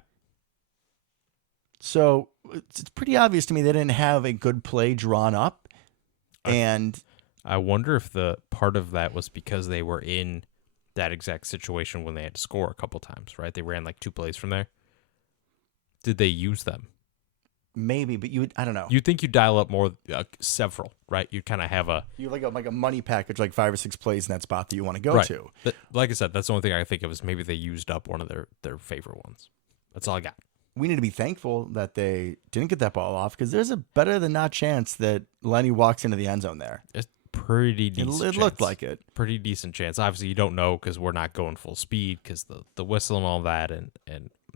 So it's pretty obvious to me they didn't have a good play drawn up. And I wonder if the part of that was because they were in that exact situation when they had to score a couple times, right? They ran like 2 plays from there. Did they use them? maybe, but I don't know. You'd think you dial up more, several, right? You kind of have a... You like a money package, like 5 or 6 plays in that spot that you want to go to. Like I said, that's the only thing I think of is maybe they used up one of their favorite ones. That's all I got. We need to be thankful that they didn't get that ball off, because there's a better than not chance that Lenny walks into the end zone there. It's pretty decent. It looked like it. Pretty decent chance. Obviously, you don't know because we're not going full speed because the whistle and all that.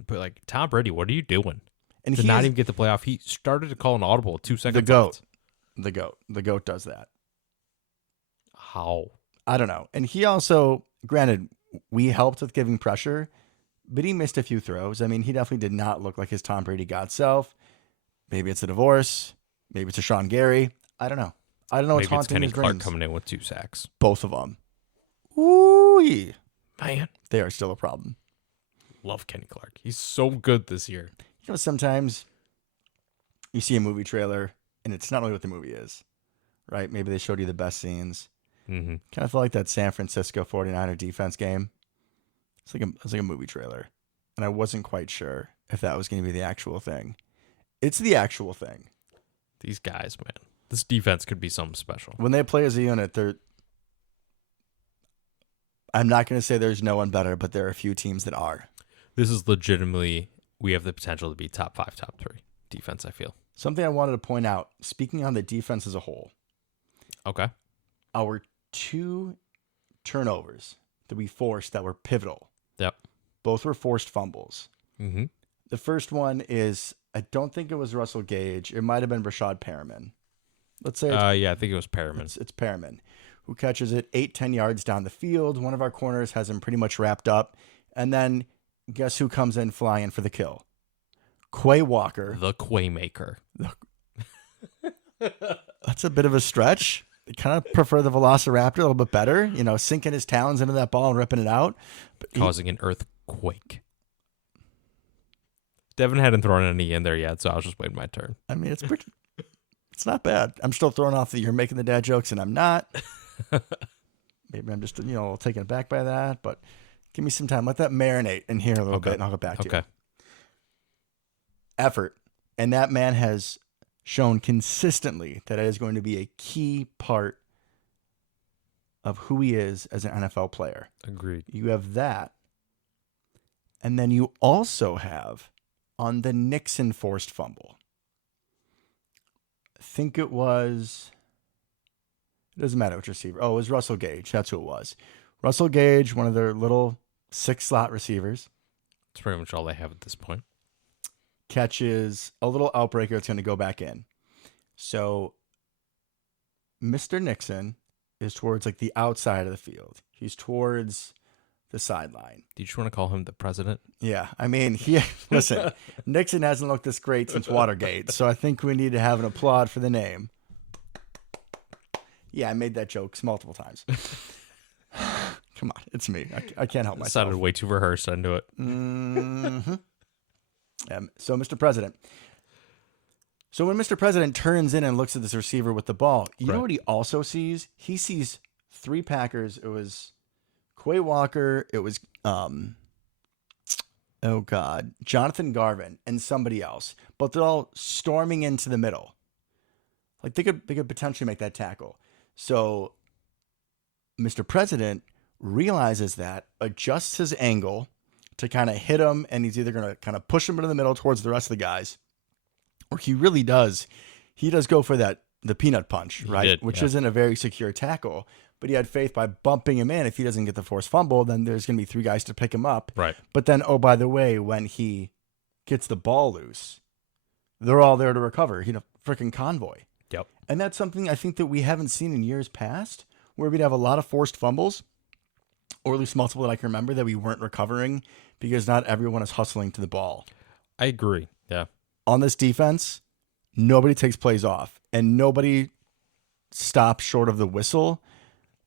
But like Tom Brady, what are you doing? And to not even get the playoff, he started to call an audible at 2 seconds. The GOAT does that. How? I don't know. And he also, granted, we helped with giving pressure, but he missed a few throws. I mean, he definitely did not look like his Tom Brady God self. Maybe it's a divorce. Maybe it's a Sean Gary. I don't know. Maybe it's Kenny Clark coming in with 2 sacks. Both of them. Ooh, man, they are still a problem. Love Kenny Clark. He's so good this year. You know, sometimes you see a movie trailer and it's not really what the movie is, right? Maybe they showed you the best scenes. Mm-hmm. Kind of felt like that San Francisco 49er defense game. It's like a movie trailer, and I wasn't quite sure if that was going to be the actual thing. It's the actual thing. These guys, man. This defense could be something special. When they play as a unit, I'm not going to say there's no one better, but there are a few teams that are. This is legitimately, we have the potential to be top 5, top 3 defense, I feel. Something I wanted to point out, speaking on the defense as a whole. Okay. Our 2 turnovers that we forced that were pivotal. Yep. Both were forced fumbles. Mm-hmm. The first one is, I don't think it was Russell Gage. It might have been Rashad Perriman. Let's say yeah, I think it was Perriman. It's Perriman who catches it 8-10 yards down the field. One of our corners has him pretty much wrapped up. And then guess who comes in flying for the kill? Quay Walker. The Quay maker. That's a bit of a stretch. I kind of prefer the Velociraptor a little bit better, sinking his talons into that ball and ripping it out. But causing an earthquake. Devin hadn't thrown any in there yet, so I was just waiting my turn. I mean, it's not bad. I'm still throwing off that you're making the dad jokes and I'm not. Maybe I'm just, taken aback by that, but give me some time. Let that marinate in here a little bit and I'll get back to you. Effort. And that man has shown consistently that it is going to be a key part of who he is as an NFL player. Agreed. You have that. And then you also have on the Nixon forced fumble. I think it doesn't matter which receiver. Oh, it was Russell Gage. That's who it was. Russell Gage, one of their little 6-slot receivers. That's pretty much all they have at this point. Catches a little outbreaker. It's going to go back in. So Mr. Nixon is towards like the outside of the field. He's towards the sideline. Do you just want to call him the president? Yeah. I mean, listen, Nixon hasn't looked this great since Watergate. So I think we need to have an applaud for the name. Yeah, I made that joke multiple times. Come on. It's me. I can't help myself. It sounded way too rehearsed. I knew it. Mm-hmm. So, Mr. President. So when Mr. President turns in and looks at this receiver with the ball, you know what he also sees? He sees 3 Packers. It was Quay Walker. It was, Jonathan Garvin and somebody else. But they're all storming into the middle. Like they could potentially make that tackle. So Mr. President realizes that, adjusts his angle to kind of hit him, and he's either going to kind of push him into the middle towards the rest of the guys, or he really does. He does go for the peanut punch, right? Which isn't a very secure tackle, but he had faith by bumping him in. If he doesn't get the forced fumble, then there's going to be 3 guys to pick him up. Right. But then, oh, by the way, when he gets the ball loose, they're all there to recover. Freaking convoy. Yep. And that's something I think that we haven't seen in years past, where we'd have a lot of forced fumbles, or at least multiple that I can remember, that we weren't recovering because not everyone is hustling to the ball. I agree. Yeah. On this defense, nobody takes plays off, and nobody stops short of the whistle,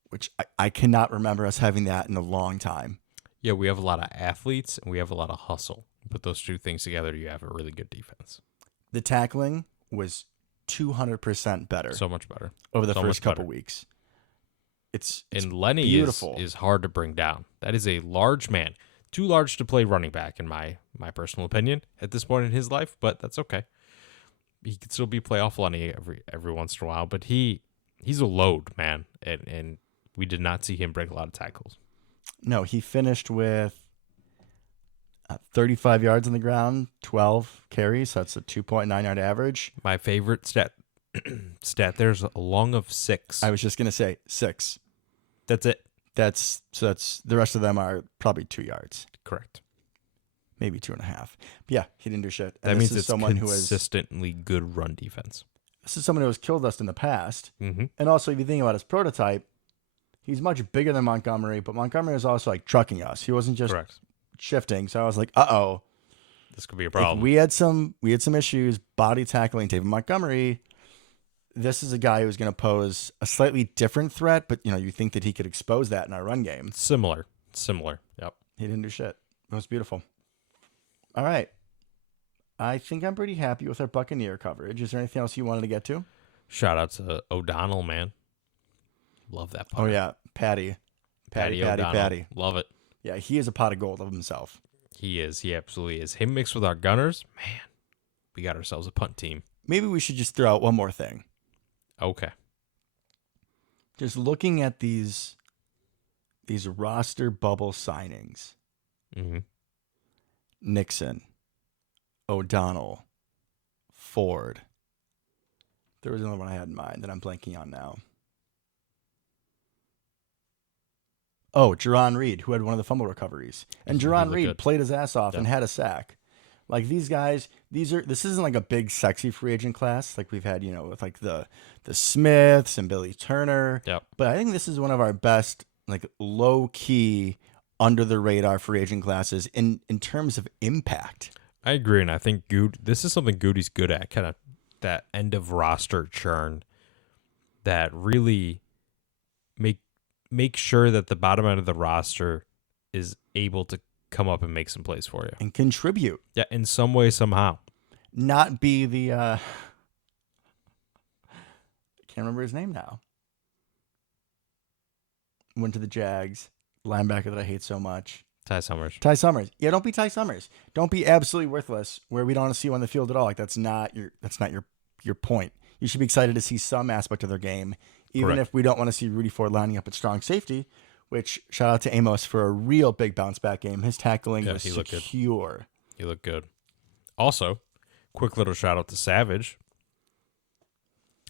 which I cannot remember us having that in a long time. Yeah, we have a lot of athletes and we have a lot of hustle. Put those 2 things together, you have a really good defense. The tackling was 200% better. So much better. Over the So first much couple better. weeks. It's And Lenny beautiful. is hard to bring down. That is a large man. Too large to play running back, in my personal opinion, at this point in his life, but that's okay. He could still be playoff Lenny every once in a while, but he's a load, man. And we did not see him break a lot of tackles. No, he finished with 35 yards on the ground, 12 carries. So that's a 2.9 yard average. My favorite stat there's a long of 6. I was just going to say 6. That's it. That's the rest of them are probably 2 yards, Correct. maybe 2.5. But yeah, he didn't do shit. And That means this is it's someone consistently good run defense. This is someone who has killed us in the past. Mm-hmm. And also, if you think about his prototype, he's much bigger than Montgomery, but Montgomery was also like trucking us. He wasn't just Correct. shifting. So I was like, uh-oh. This could be a problem. We had some issues body tackling David Montgomery. This is a guy who's going to pose a slightly different threat, but you think that he could expose that in our run game. Similar. Yep. He didn't do shit. It was beautiful. All right. I think I'm pretty happy with our Buccaneer coverage. Is there anything else you wanted to get to? Shout out to O'Donnell, man. Love that Oh, part. yeah. Patty. O'Donnell. Love it. Yeah, he is a pot of gold of himself. He is. He absolutely is. Him mixed with our gunners, man, we got ourselves a punt team. Maybe we should just throw out one more thing. Okay. Just looking at these roster bubble signings. Mm-hmm. Nixon, O'Donnell, Ford. There was another one I had in mind that I'm blanking on now. Oh, Jerron Reed, who had one of the fumble recoveries. And Jerron Reed played his ass off and had a sack. Like these guys, this isn't like a big sexy free agent class like we've had, with like the Smiths and Billy Turner. Yep. But I think this is one of our best, like low key, under the radar free agent classes in terms of impact. I agree, and I think this is something Goody's good at, kind of that end of roster churn that really make sure that the bottom end of the roster is able to come up and make some plays for you. And contribute. Yeah, in some way, somehow. Not be the I can't remember his name now. Went to the Jags, linebacker that I hate so much. Ty Summers. Yeah, don't be Ty Summers. Don't be absolutely worthless where we don't want to see you on the field at all. Like that's not your point. You should be excited to see some aspect of their game, even if we don't want to see Rudy Ford lining up at strong safety. Which shout out to Amos for a real big bounce back game. His tackling was secure. He looked good. Also, quick little shout out to Savage,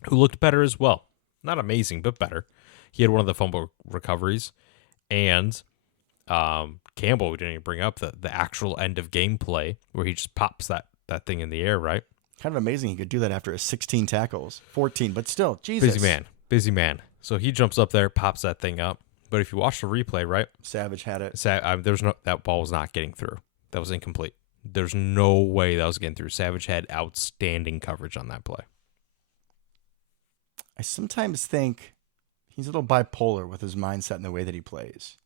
who looked better as well. Not amazing, but better. He had one of the fumble recoveries, and Campbell, we didn't even bring up the actual end of game play where he just pops that thing in the air, right? Kind of amazing he could do that after his 16 tackles. 14, but still, Jesus. Busy man. So he jumps up there, pops that thing up. But if you watch the replay, right? Savage had it. That ball was not getting through. That was incomplete. There's no way that was getting through. Savage had outstanding coverage on that play. I sometimes think he's a little bipolar with his mindset and the way that he plays.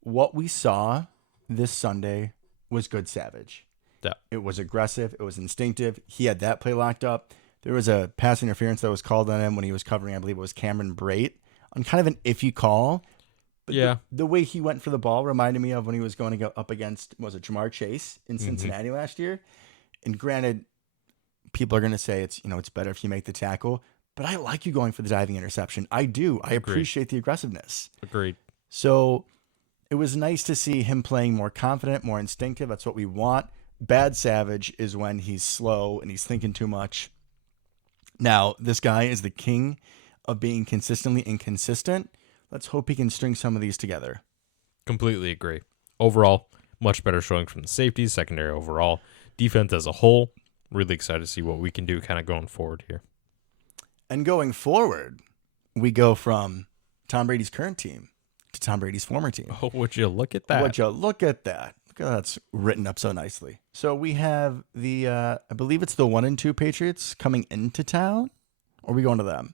What we saw this Sunday was good Savage. Yeah. It was aggressive. It was instinctive. He had that play locked up. There was a pass interference that was called on him when he was covering, I believe it was Cameron Brate, on kind of an iffy call. But yeah. The way he went for the ball reminded me of when he was going to go up against, was it Jamar Chase in Cincinnati last year? And granted, people are going to say it's better if you make the tackle, but I like you going for the diving interception. I do. I appreciate the aggressiveness. Agreed. So it was nice to see him playing more confident, more instinctive. That's what we want. Bad Savage is when he's slow and he's thinking too much. Now, this guy is the king of being consistently inconsistent. Let's hope he can string some of these together. Completely agree. Overall, much better showing from the safeties, secondary overall. Defense as a whole, really excited to see what we can do kind of going forward here. And going forward, we go from Tom Brady's current team to Tom Brady's former team. Oh, would you look at that? Would you look at that? Look at that's written up so nicely. So we have the, I believe it's the 1-2 Patriots coming into town. Or are we going to them?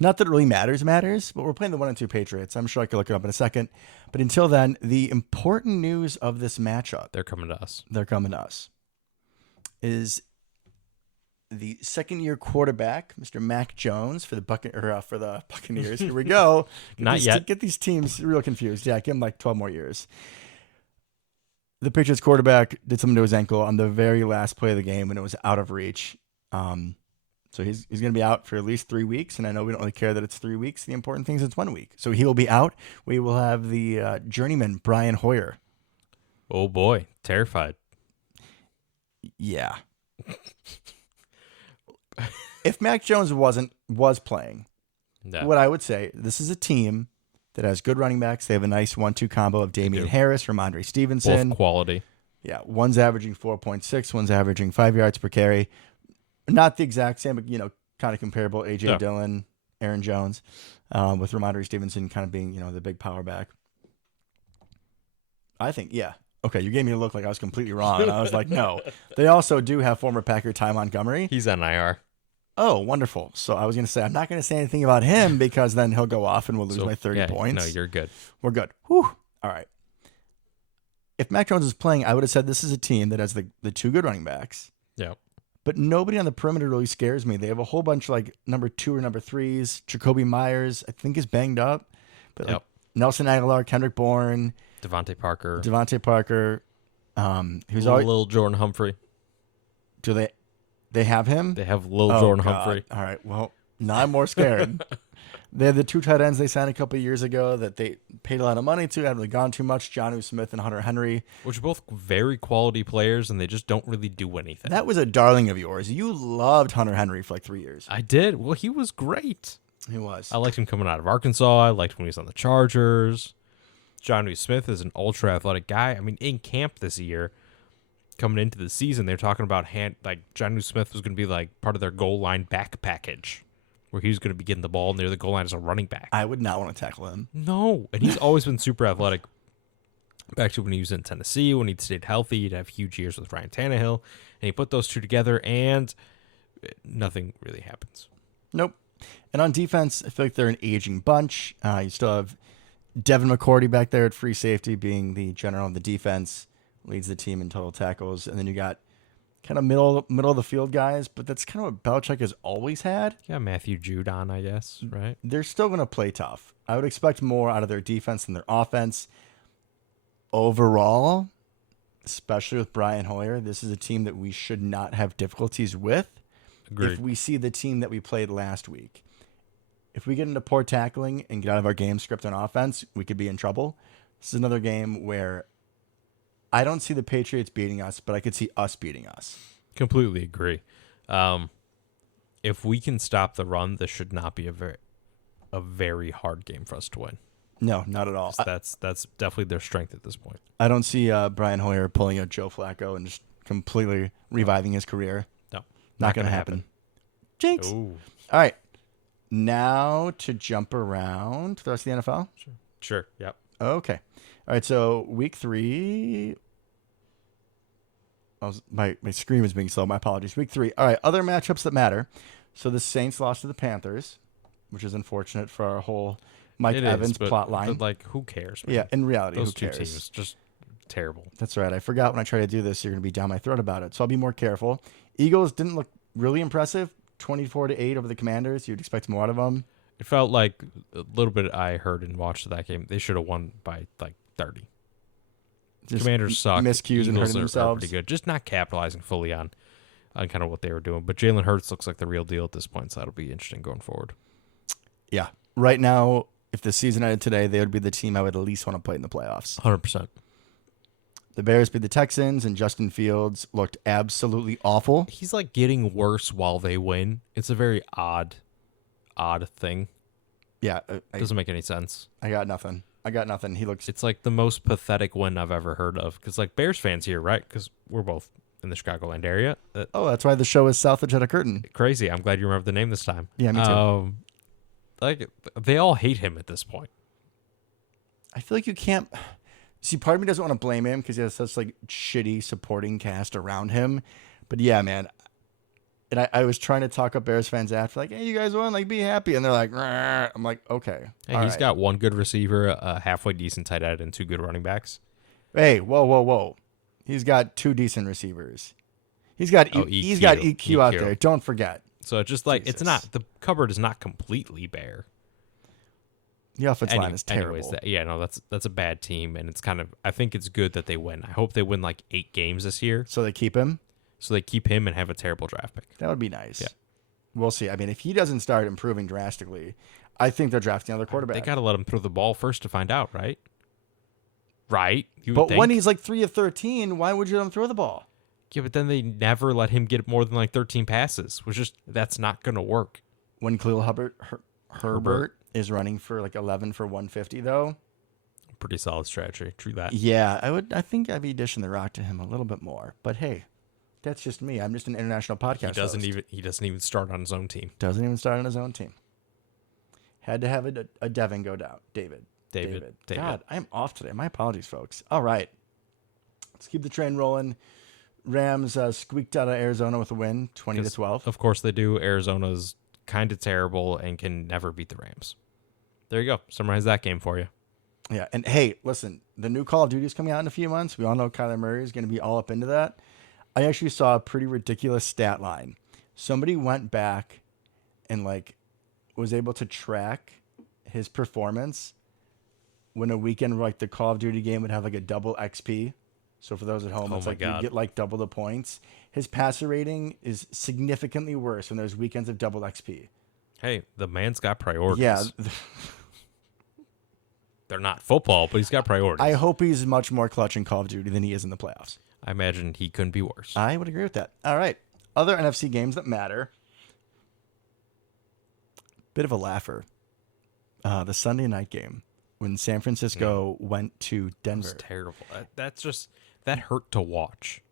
Not that it really matters, but we're playing the 1-2 Patriots. I'm sure I could look it up in a second. But until then, the important news of this matchup. They're coming to us. Is the second-year quarterback, Mr. Mac Jones, for the Buccaneers. Here we go. Not yet. Get these teams real confused. Yeah, give him like 12 more years. The Patriots quarterback did something to his ankle on the very last play of the game when it was out of reach. So he's going to be out for at least 3 weeks, and I know we don't really care that it's 3 weeks. The important thing is it's 1 week. So he will be out. We will have the journeyman, Brian Hoyer. Oh, boy. Terrified. Yeah. If Mac Jones was playing, No. what I would say, this is a team that has good running backs. They have a nice 1-2 combo of Damian Harris, Ramondre Stevenson. Both quality. Yeah, one's averaging 4.6, one's averaging 5 yards per carry. Not the exact same, but, kind of comparable. A.J. Dillon, Aaron Jones, with Ramondre Stevenson kind of being, the big power back. I think, yeah. Okay, you gave me a look like I was completely wrong. And I was like, no. They also do have former Packer Ty Montgomery. He's on IR. Oh, wonderful. So I was going to say, I'm not going to say anything about him because then he'll go off and we'll lose by 30 points. No, you're good. We're good. Whew. All right. If Mac Jones is playing, I would have said this is a team that has the two good running backs. Yeah. But nobody on the perimeter really scares me. They have a whole bunch like number 2 or number 3s. Jacoby Myers, I think, is banged up. But like Nelson Aguilar, Kendrick Bourne. Devontae Parker. Who's always Lil Jordan Humphrey. Do they have him? They have Lil Jordan Humphrey. All right. Well, now I'm more scared. They have the 2 tight ends they signed a couple of years ago that they paid a lot of money to. Haven't really gone too much. Jonnu Smith and Hunter Henry. Which are both very quality players, and they just don't really do anything. That was a darling of yours. You loved Hunter Henry for like 3 years. I did. Well, he was great. He was. I liked him coming out of Arkansas. I liked when he was on the Chargers. Jonnu Smith is an ultra-athletic guy. I mean, in camp this year, coming into the season, they're talking about Jonnu Smith was going to be like part of their goal line back package, where he was going to be getting the ball near the goal line as a running back. I would not want to tackle him. No, and he's always been super athletic. Back to when he was in Tennessee, when he'd stayed healthy, he'd have huge years with Ryan Tannehill, and he put those two together, and nothing really happens. Nope. And on defense, I feel like they're an aging bunch. You still have Devin McCourty back there at free safety, being the general of the defense, leads the team in total tackles, and then you got kind of middle of the field guys, but that's kind of what Belichick has always had. Yeah, Matthew Judon, I guess, right? They're still going to play tough. I would expect more out of their defense than their offense. Overall, especially with Brian Hoyer, this is a team that we should not have difficulties with. Agreed. If we see the team that we played last week. If we get into poor tackling and get out of our game script on offense, we could be in trouble. This is another game where I don't see the Patriots beating us, but I could see us beating us. Completely agree. If we can stop the run, this should not be a very hard game for us to win. No, not at all. That's definitely their strength at this point. I don't see Brian Hoyer pulling out Joe Flacco and just completely reviving his career. No, not going to happen. Jinx. Ooh. All right. Now to jump around to the rest of the NFL. Sure. Yep. Okay. All right. So week 3. My screen was being slow. My apologies. Week 3. All right. Other matchups that matter. So the Saints lost to the Panthers, which is unfortunate for our whole Mike Evans plot line. But who cares, man? Yeah. In reality, those who two cares? teams just terrible. That's right. I forgot when I try to do this, you're going to be down my throat about it. So I'll be more careful. Eagles didn't look really impressive. 24-8 over the Commanders. You'd expect more out of them. It felt like a little bit I heard and watched that game. They should have won by like 30. Just Commanders suck. Miscues and hurting themselves. Are pretty good. Just not capitalizing fully on kind of what they were doing. But Jalen Hurts looks like the real deal at this point, so that'll be interesting going forward. Yeah. Right now, if the season ended today, they would be the team I would at least want to play in the playoffs. 100%. The Bears beat the Texans, and Justin Fields looked absolutely awful. He's like getting worse while they win. It's a very odd thing. Yeah, Doesn't make any sense. I got nothing. He looks. It's like the most pathetic win I've ever heard of. Because like Bears fans here, right? Because we're both in the Chicagoland area. Oh, that's why the show is South of Jeddah Curtain. Crazy. I'm glad you remember the name this time. Yeah, me too. Like they all hate him at this point. I feel like you can't. See, part of me doesn't want to blame him because he has such like shitty supporting cast around him. But yeah, man. And I was trying to talk up Bears fans after, like, hey, you guys won, like, be happy. And they're like, "Rrr." I'm like, okay. Hey, he's got one good receiver, a halfway decent tight end, and 2 good running backs. Hey, whoa. He's got 2 decent receivers. He's got he's got EQ out there. Don't forget. So just like it's not the cupboard is not completely bare. The offensive line is terrible. Anyways, that's a bad team, and it's kind of I think it's good that they win. I hope they win like 8 games this year. So they keep him. So they keep him and have a terrible draft pick. That would be nice. Yeah. We'll see. I mean, if he doesn't start improving drastically, I think they're drafting another quarterback. They got to let him throw the ball first to find out, right? Right? But when he's like 3 of 13, why would you let him throw the ball? Yeah, but then they never let him get more than like 13 passes, which is that's not going to work. When Khalil Herbert is running for like 11 for 150, though. Pretty solid strategy. True that. Yeah, I think I'd be dishing the rock to him a little bit more. But hey, that's just me. I'm just an international podcast host. He doesn't even start on his own team. Doesn't even start on his own team. Had to have a Devin go down. David. God, I am off today. My apologies, folks. All right. Let's keep the train rolling. Rams squeaked out of Arizona with a win, 20-12. Of course they do. Arizona's kind of terrible and can never beat the Rams. There you go. Summarize that game for you. Yeah, and hey, listen, the new Call of Duty is coming out in a few months. We all know Kyler Murray is going to be all up into that. I actually saw a pretty ridiculous stat line. Somebody went back and like was able to track his performance when a weekend like the Call of Duty game would have like a double XP. So for those at home, it's like you get like double the points. His passer rating is significantly worse when there's weekends of double XP. Hey, the man's got priorities. Yeah. They're not football, but he's got priorities. I hope he's much more clutch in Call of Duty than he is in the playoffs. I imagine he couldn't be worse. I would agree with that. All right. Other NFC games that matter. Bit of a laugher. The Sunday night game when San Francisco went to Denver. That was terrible. That hurt to watch.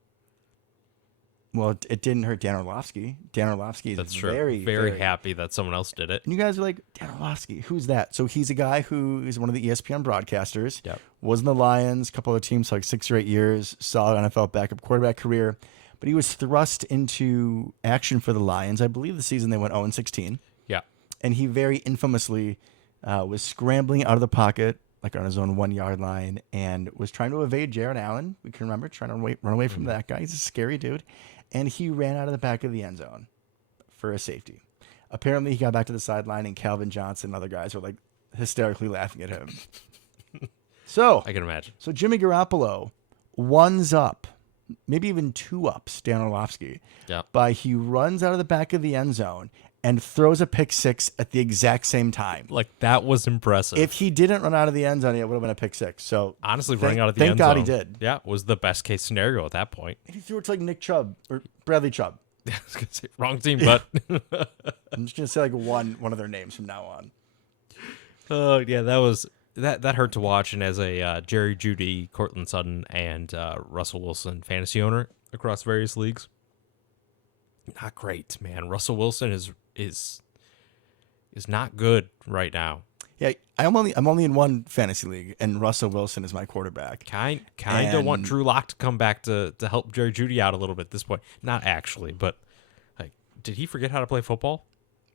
Well, it didn't hurt Dan Orlovsky. Dan Orlovsky is very happy that someone else did it. And you guys are like, Dan Orlovsky, who's that? So he's a guy who is one of the ESPN broadcasters. Yep. Was in the Lions, a couple of teams, like 6 or 8 years, solid NFL backup quarterback career. But he was thrust into action for the Lions. I believe the season they went 0-16. Yeah. And he very infamously was scrambling out of the pocket, like on his own 1 yard line, and was trying to evade Jared Allen. We can remember trying to run away from that guy. He's a scary dude. And he ran out of the back of the end zone for a safety. Apparently, he got back to the sideline, and Calvin Johnson and other guys were like hysterically laughing at him. So I can imagine. So Jimmy Garoppolo one's up, maybe even 2 ups, Dan Orlovsky. Yeah. By he runs out of the back of the end zone and throws a pick 6 at the exact same time. Like, that was impressive. If he didn't run out of the end zone, it would have been a pick 6. So honestly, running out of the end zone. Thank God he did. Yeah, was the best case scenario at that point. He threw it to like Nick Chubb or Bradley Chubb. I was gonna say wrong team, but I'm just gonna say like one of their names from now on. Oh yeah, that hurt to watch. And as a Jerry Jeudy, Cortland Sutton, and Russell Wilson fantasy owner across various leagues, not great, man. Russell Wilson is not good right now. Yeah, I'm only in one fantasy league, and Russell Wilson is my quarterback. Kind of want Drew Lock to come back to help Jerry Jeudy out a little bit at this point. Not actually, but like, did he forget how to play football?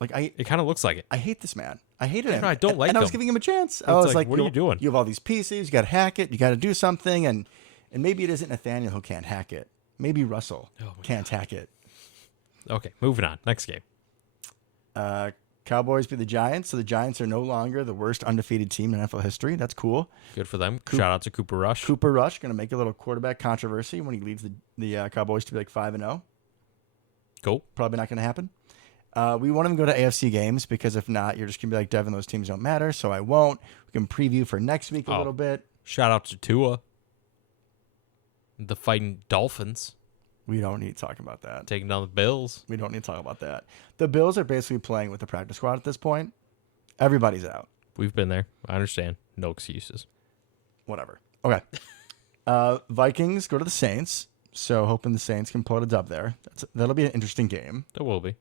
Like it kind of looks like it. I hate this man. I hated him. No, I don't like him. And I was giving him a chance. I was like, what are you doing? You have all these pieces. You got to hack it. You got to do something. And maybe it isn't Nathaniel who can't hack it. Maybe Russell can't hack it. Okay, moving on. Next game. Cowboys beat the Giants, so the Giants are no longer the worst undefeated team in NFL history. That's cool. Good for them. Shout out to Cooper Rush. Cooper Rush going to make a little quarterback controversy when he leads the Cowboys to be like 5-0. Cool. Probably not going to happen. We won't even go to AFC games because if not, you're just going to be like, Devin, those teams don't matter, so I won't. We can preview for next week a little bit. Shout out to Tua. The fighting Dolphins. We don't need to talk about that. Taking down the Bills. We don't need to talk about that. The Bills are basically playing with the practice squad at this point. Everybody's out. We've been there. I understand. No excuses. Whatever. Okay. Vikings go to the Saints. So hoping the Saints can pull out a dub there. That'll be an interesting game. There will be.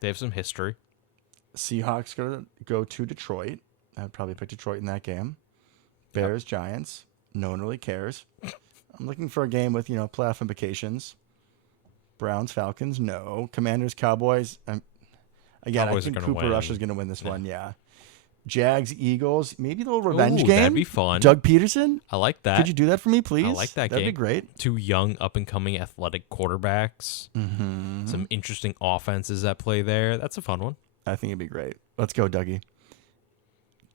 They have some history. Seahawks go to Detroit. I'd probably pick Detroit in that game. Bears, Giants. No one really cares. I'm looking for a game with, playoff implications. Browns, Falcons, no. Commanders, Cowboys. Again, Cowboys I think are gonna Cooper win. Rush is going to win this one, yeah. Jags, Eagles, maybe a little revenge game. That'd be fun. Doug Peterson, I like that. could you do that for me, please? I like that That'd game. be great. 2 young, up-and-coming athletic quarterbacks. Mm-hmm. Some interesting offenses that play there. That's a fun one. I think it'd be great. Let's go, Dougie.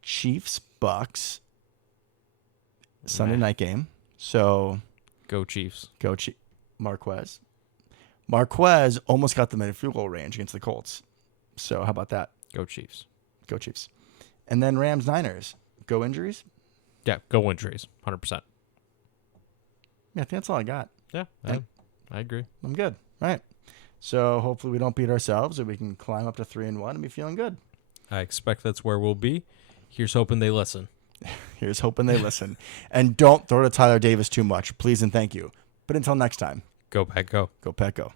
Chiefs, Bucks, Sunday night game. So Go Chiefs. go Marquez. Marquez almost got them in field goal range against the Colts. So how about that? Go Chiefs. Go Chiefs. And then Rams, Niners. Go injuries? Yeah, go injuries. 100%. Yeah, I think that's all I got. Yeah, I agree. I'm good. All right. So hopefully we don't beat ourselves and we can climb up to 3-1 and be feeling good. I expect that's where we'll be. Here's hoping they listen. Here's hoping they listen. And don't throw to Tyler Davis too much, please and thank you. But until next time, Go Pack, go. go Pack, go.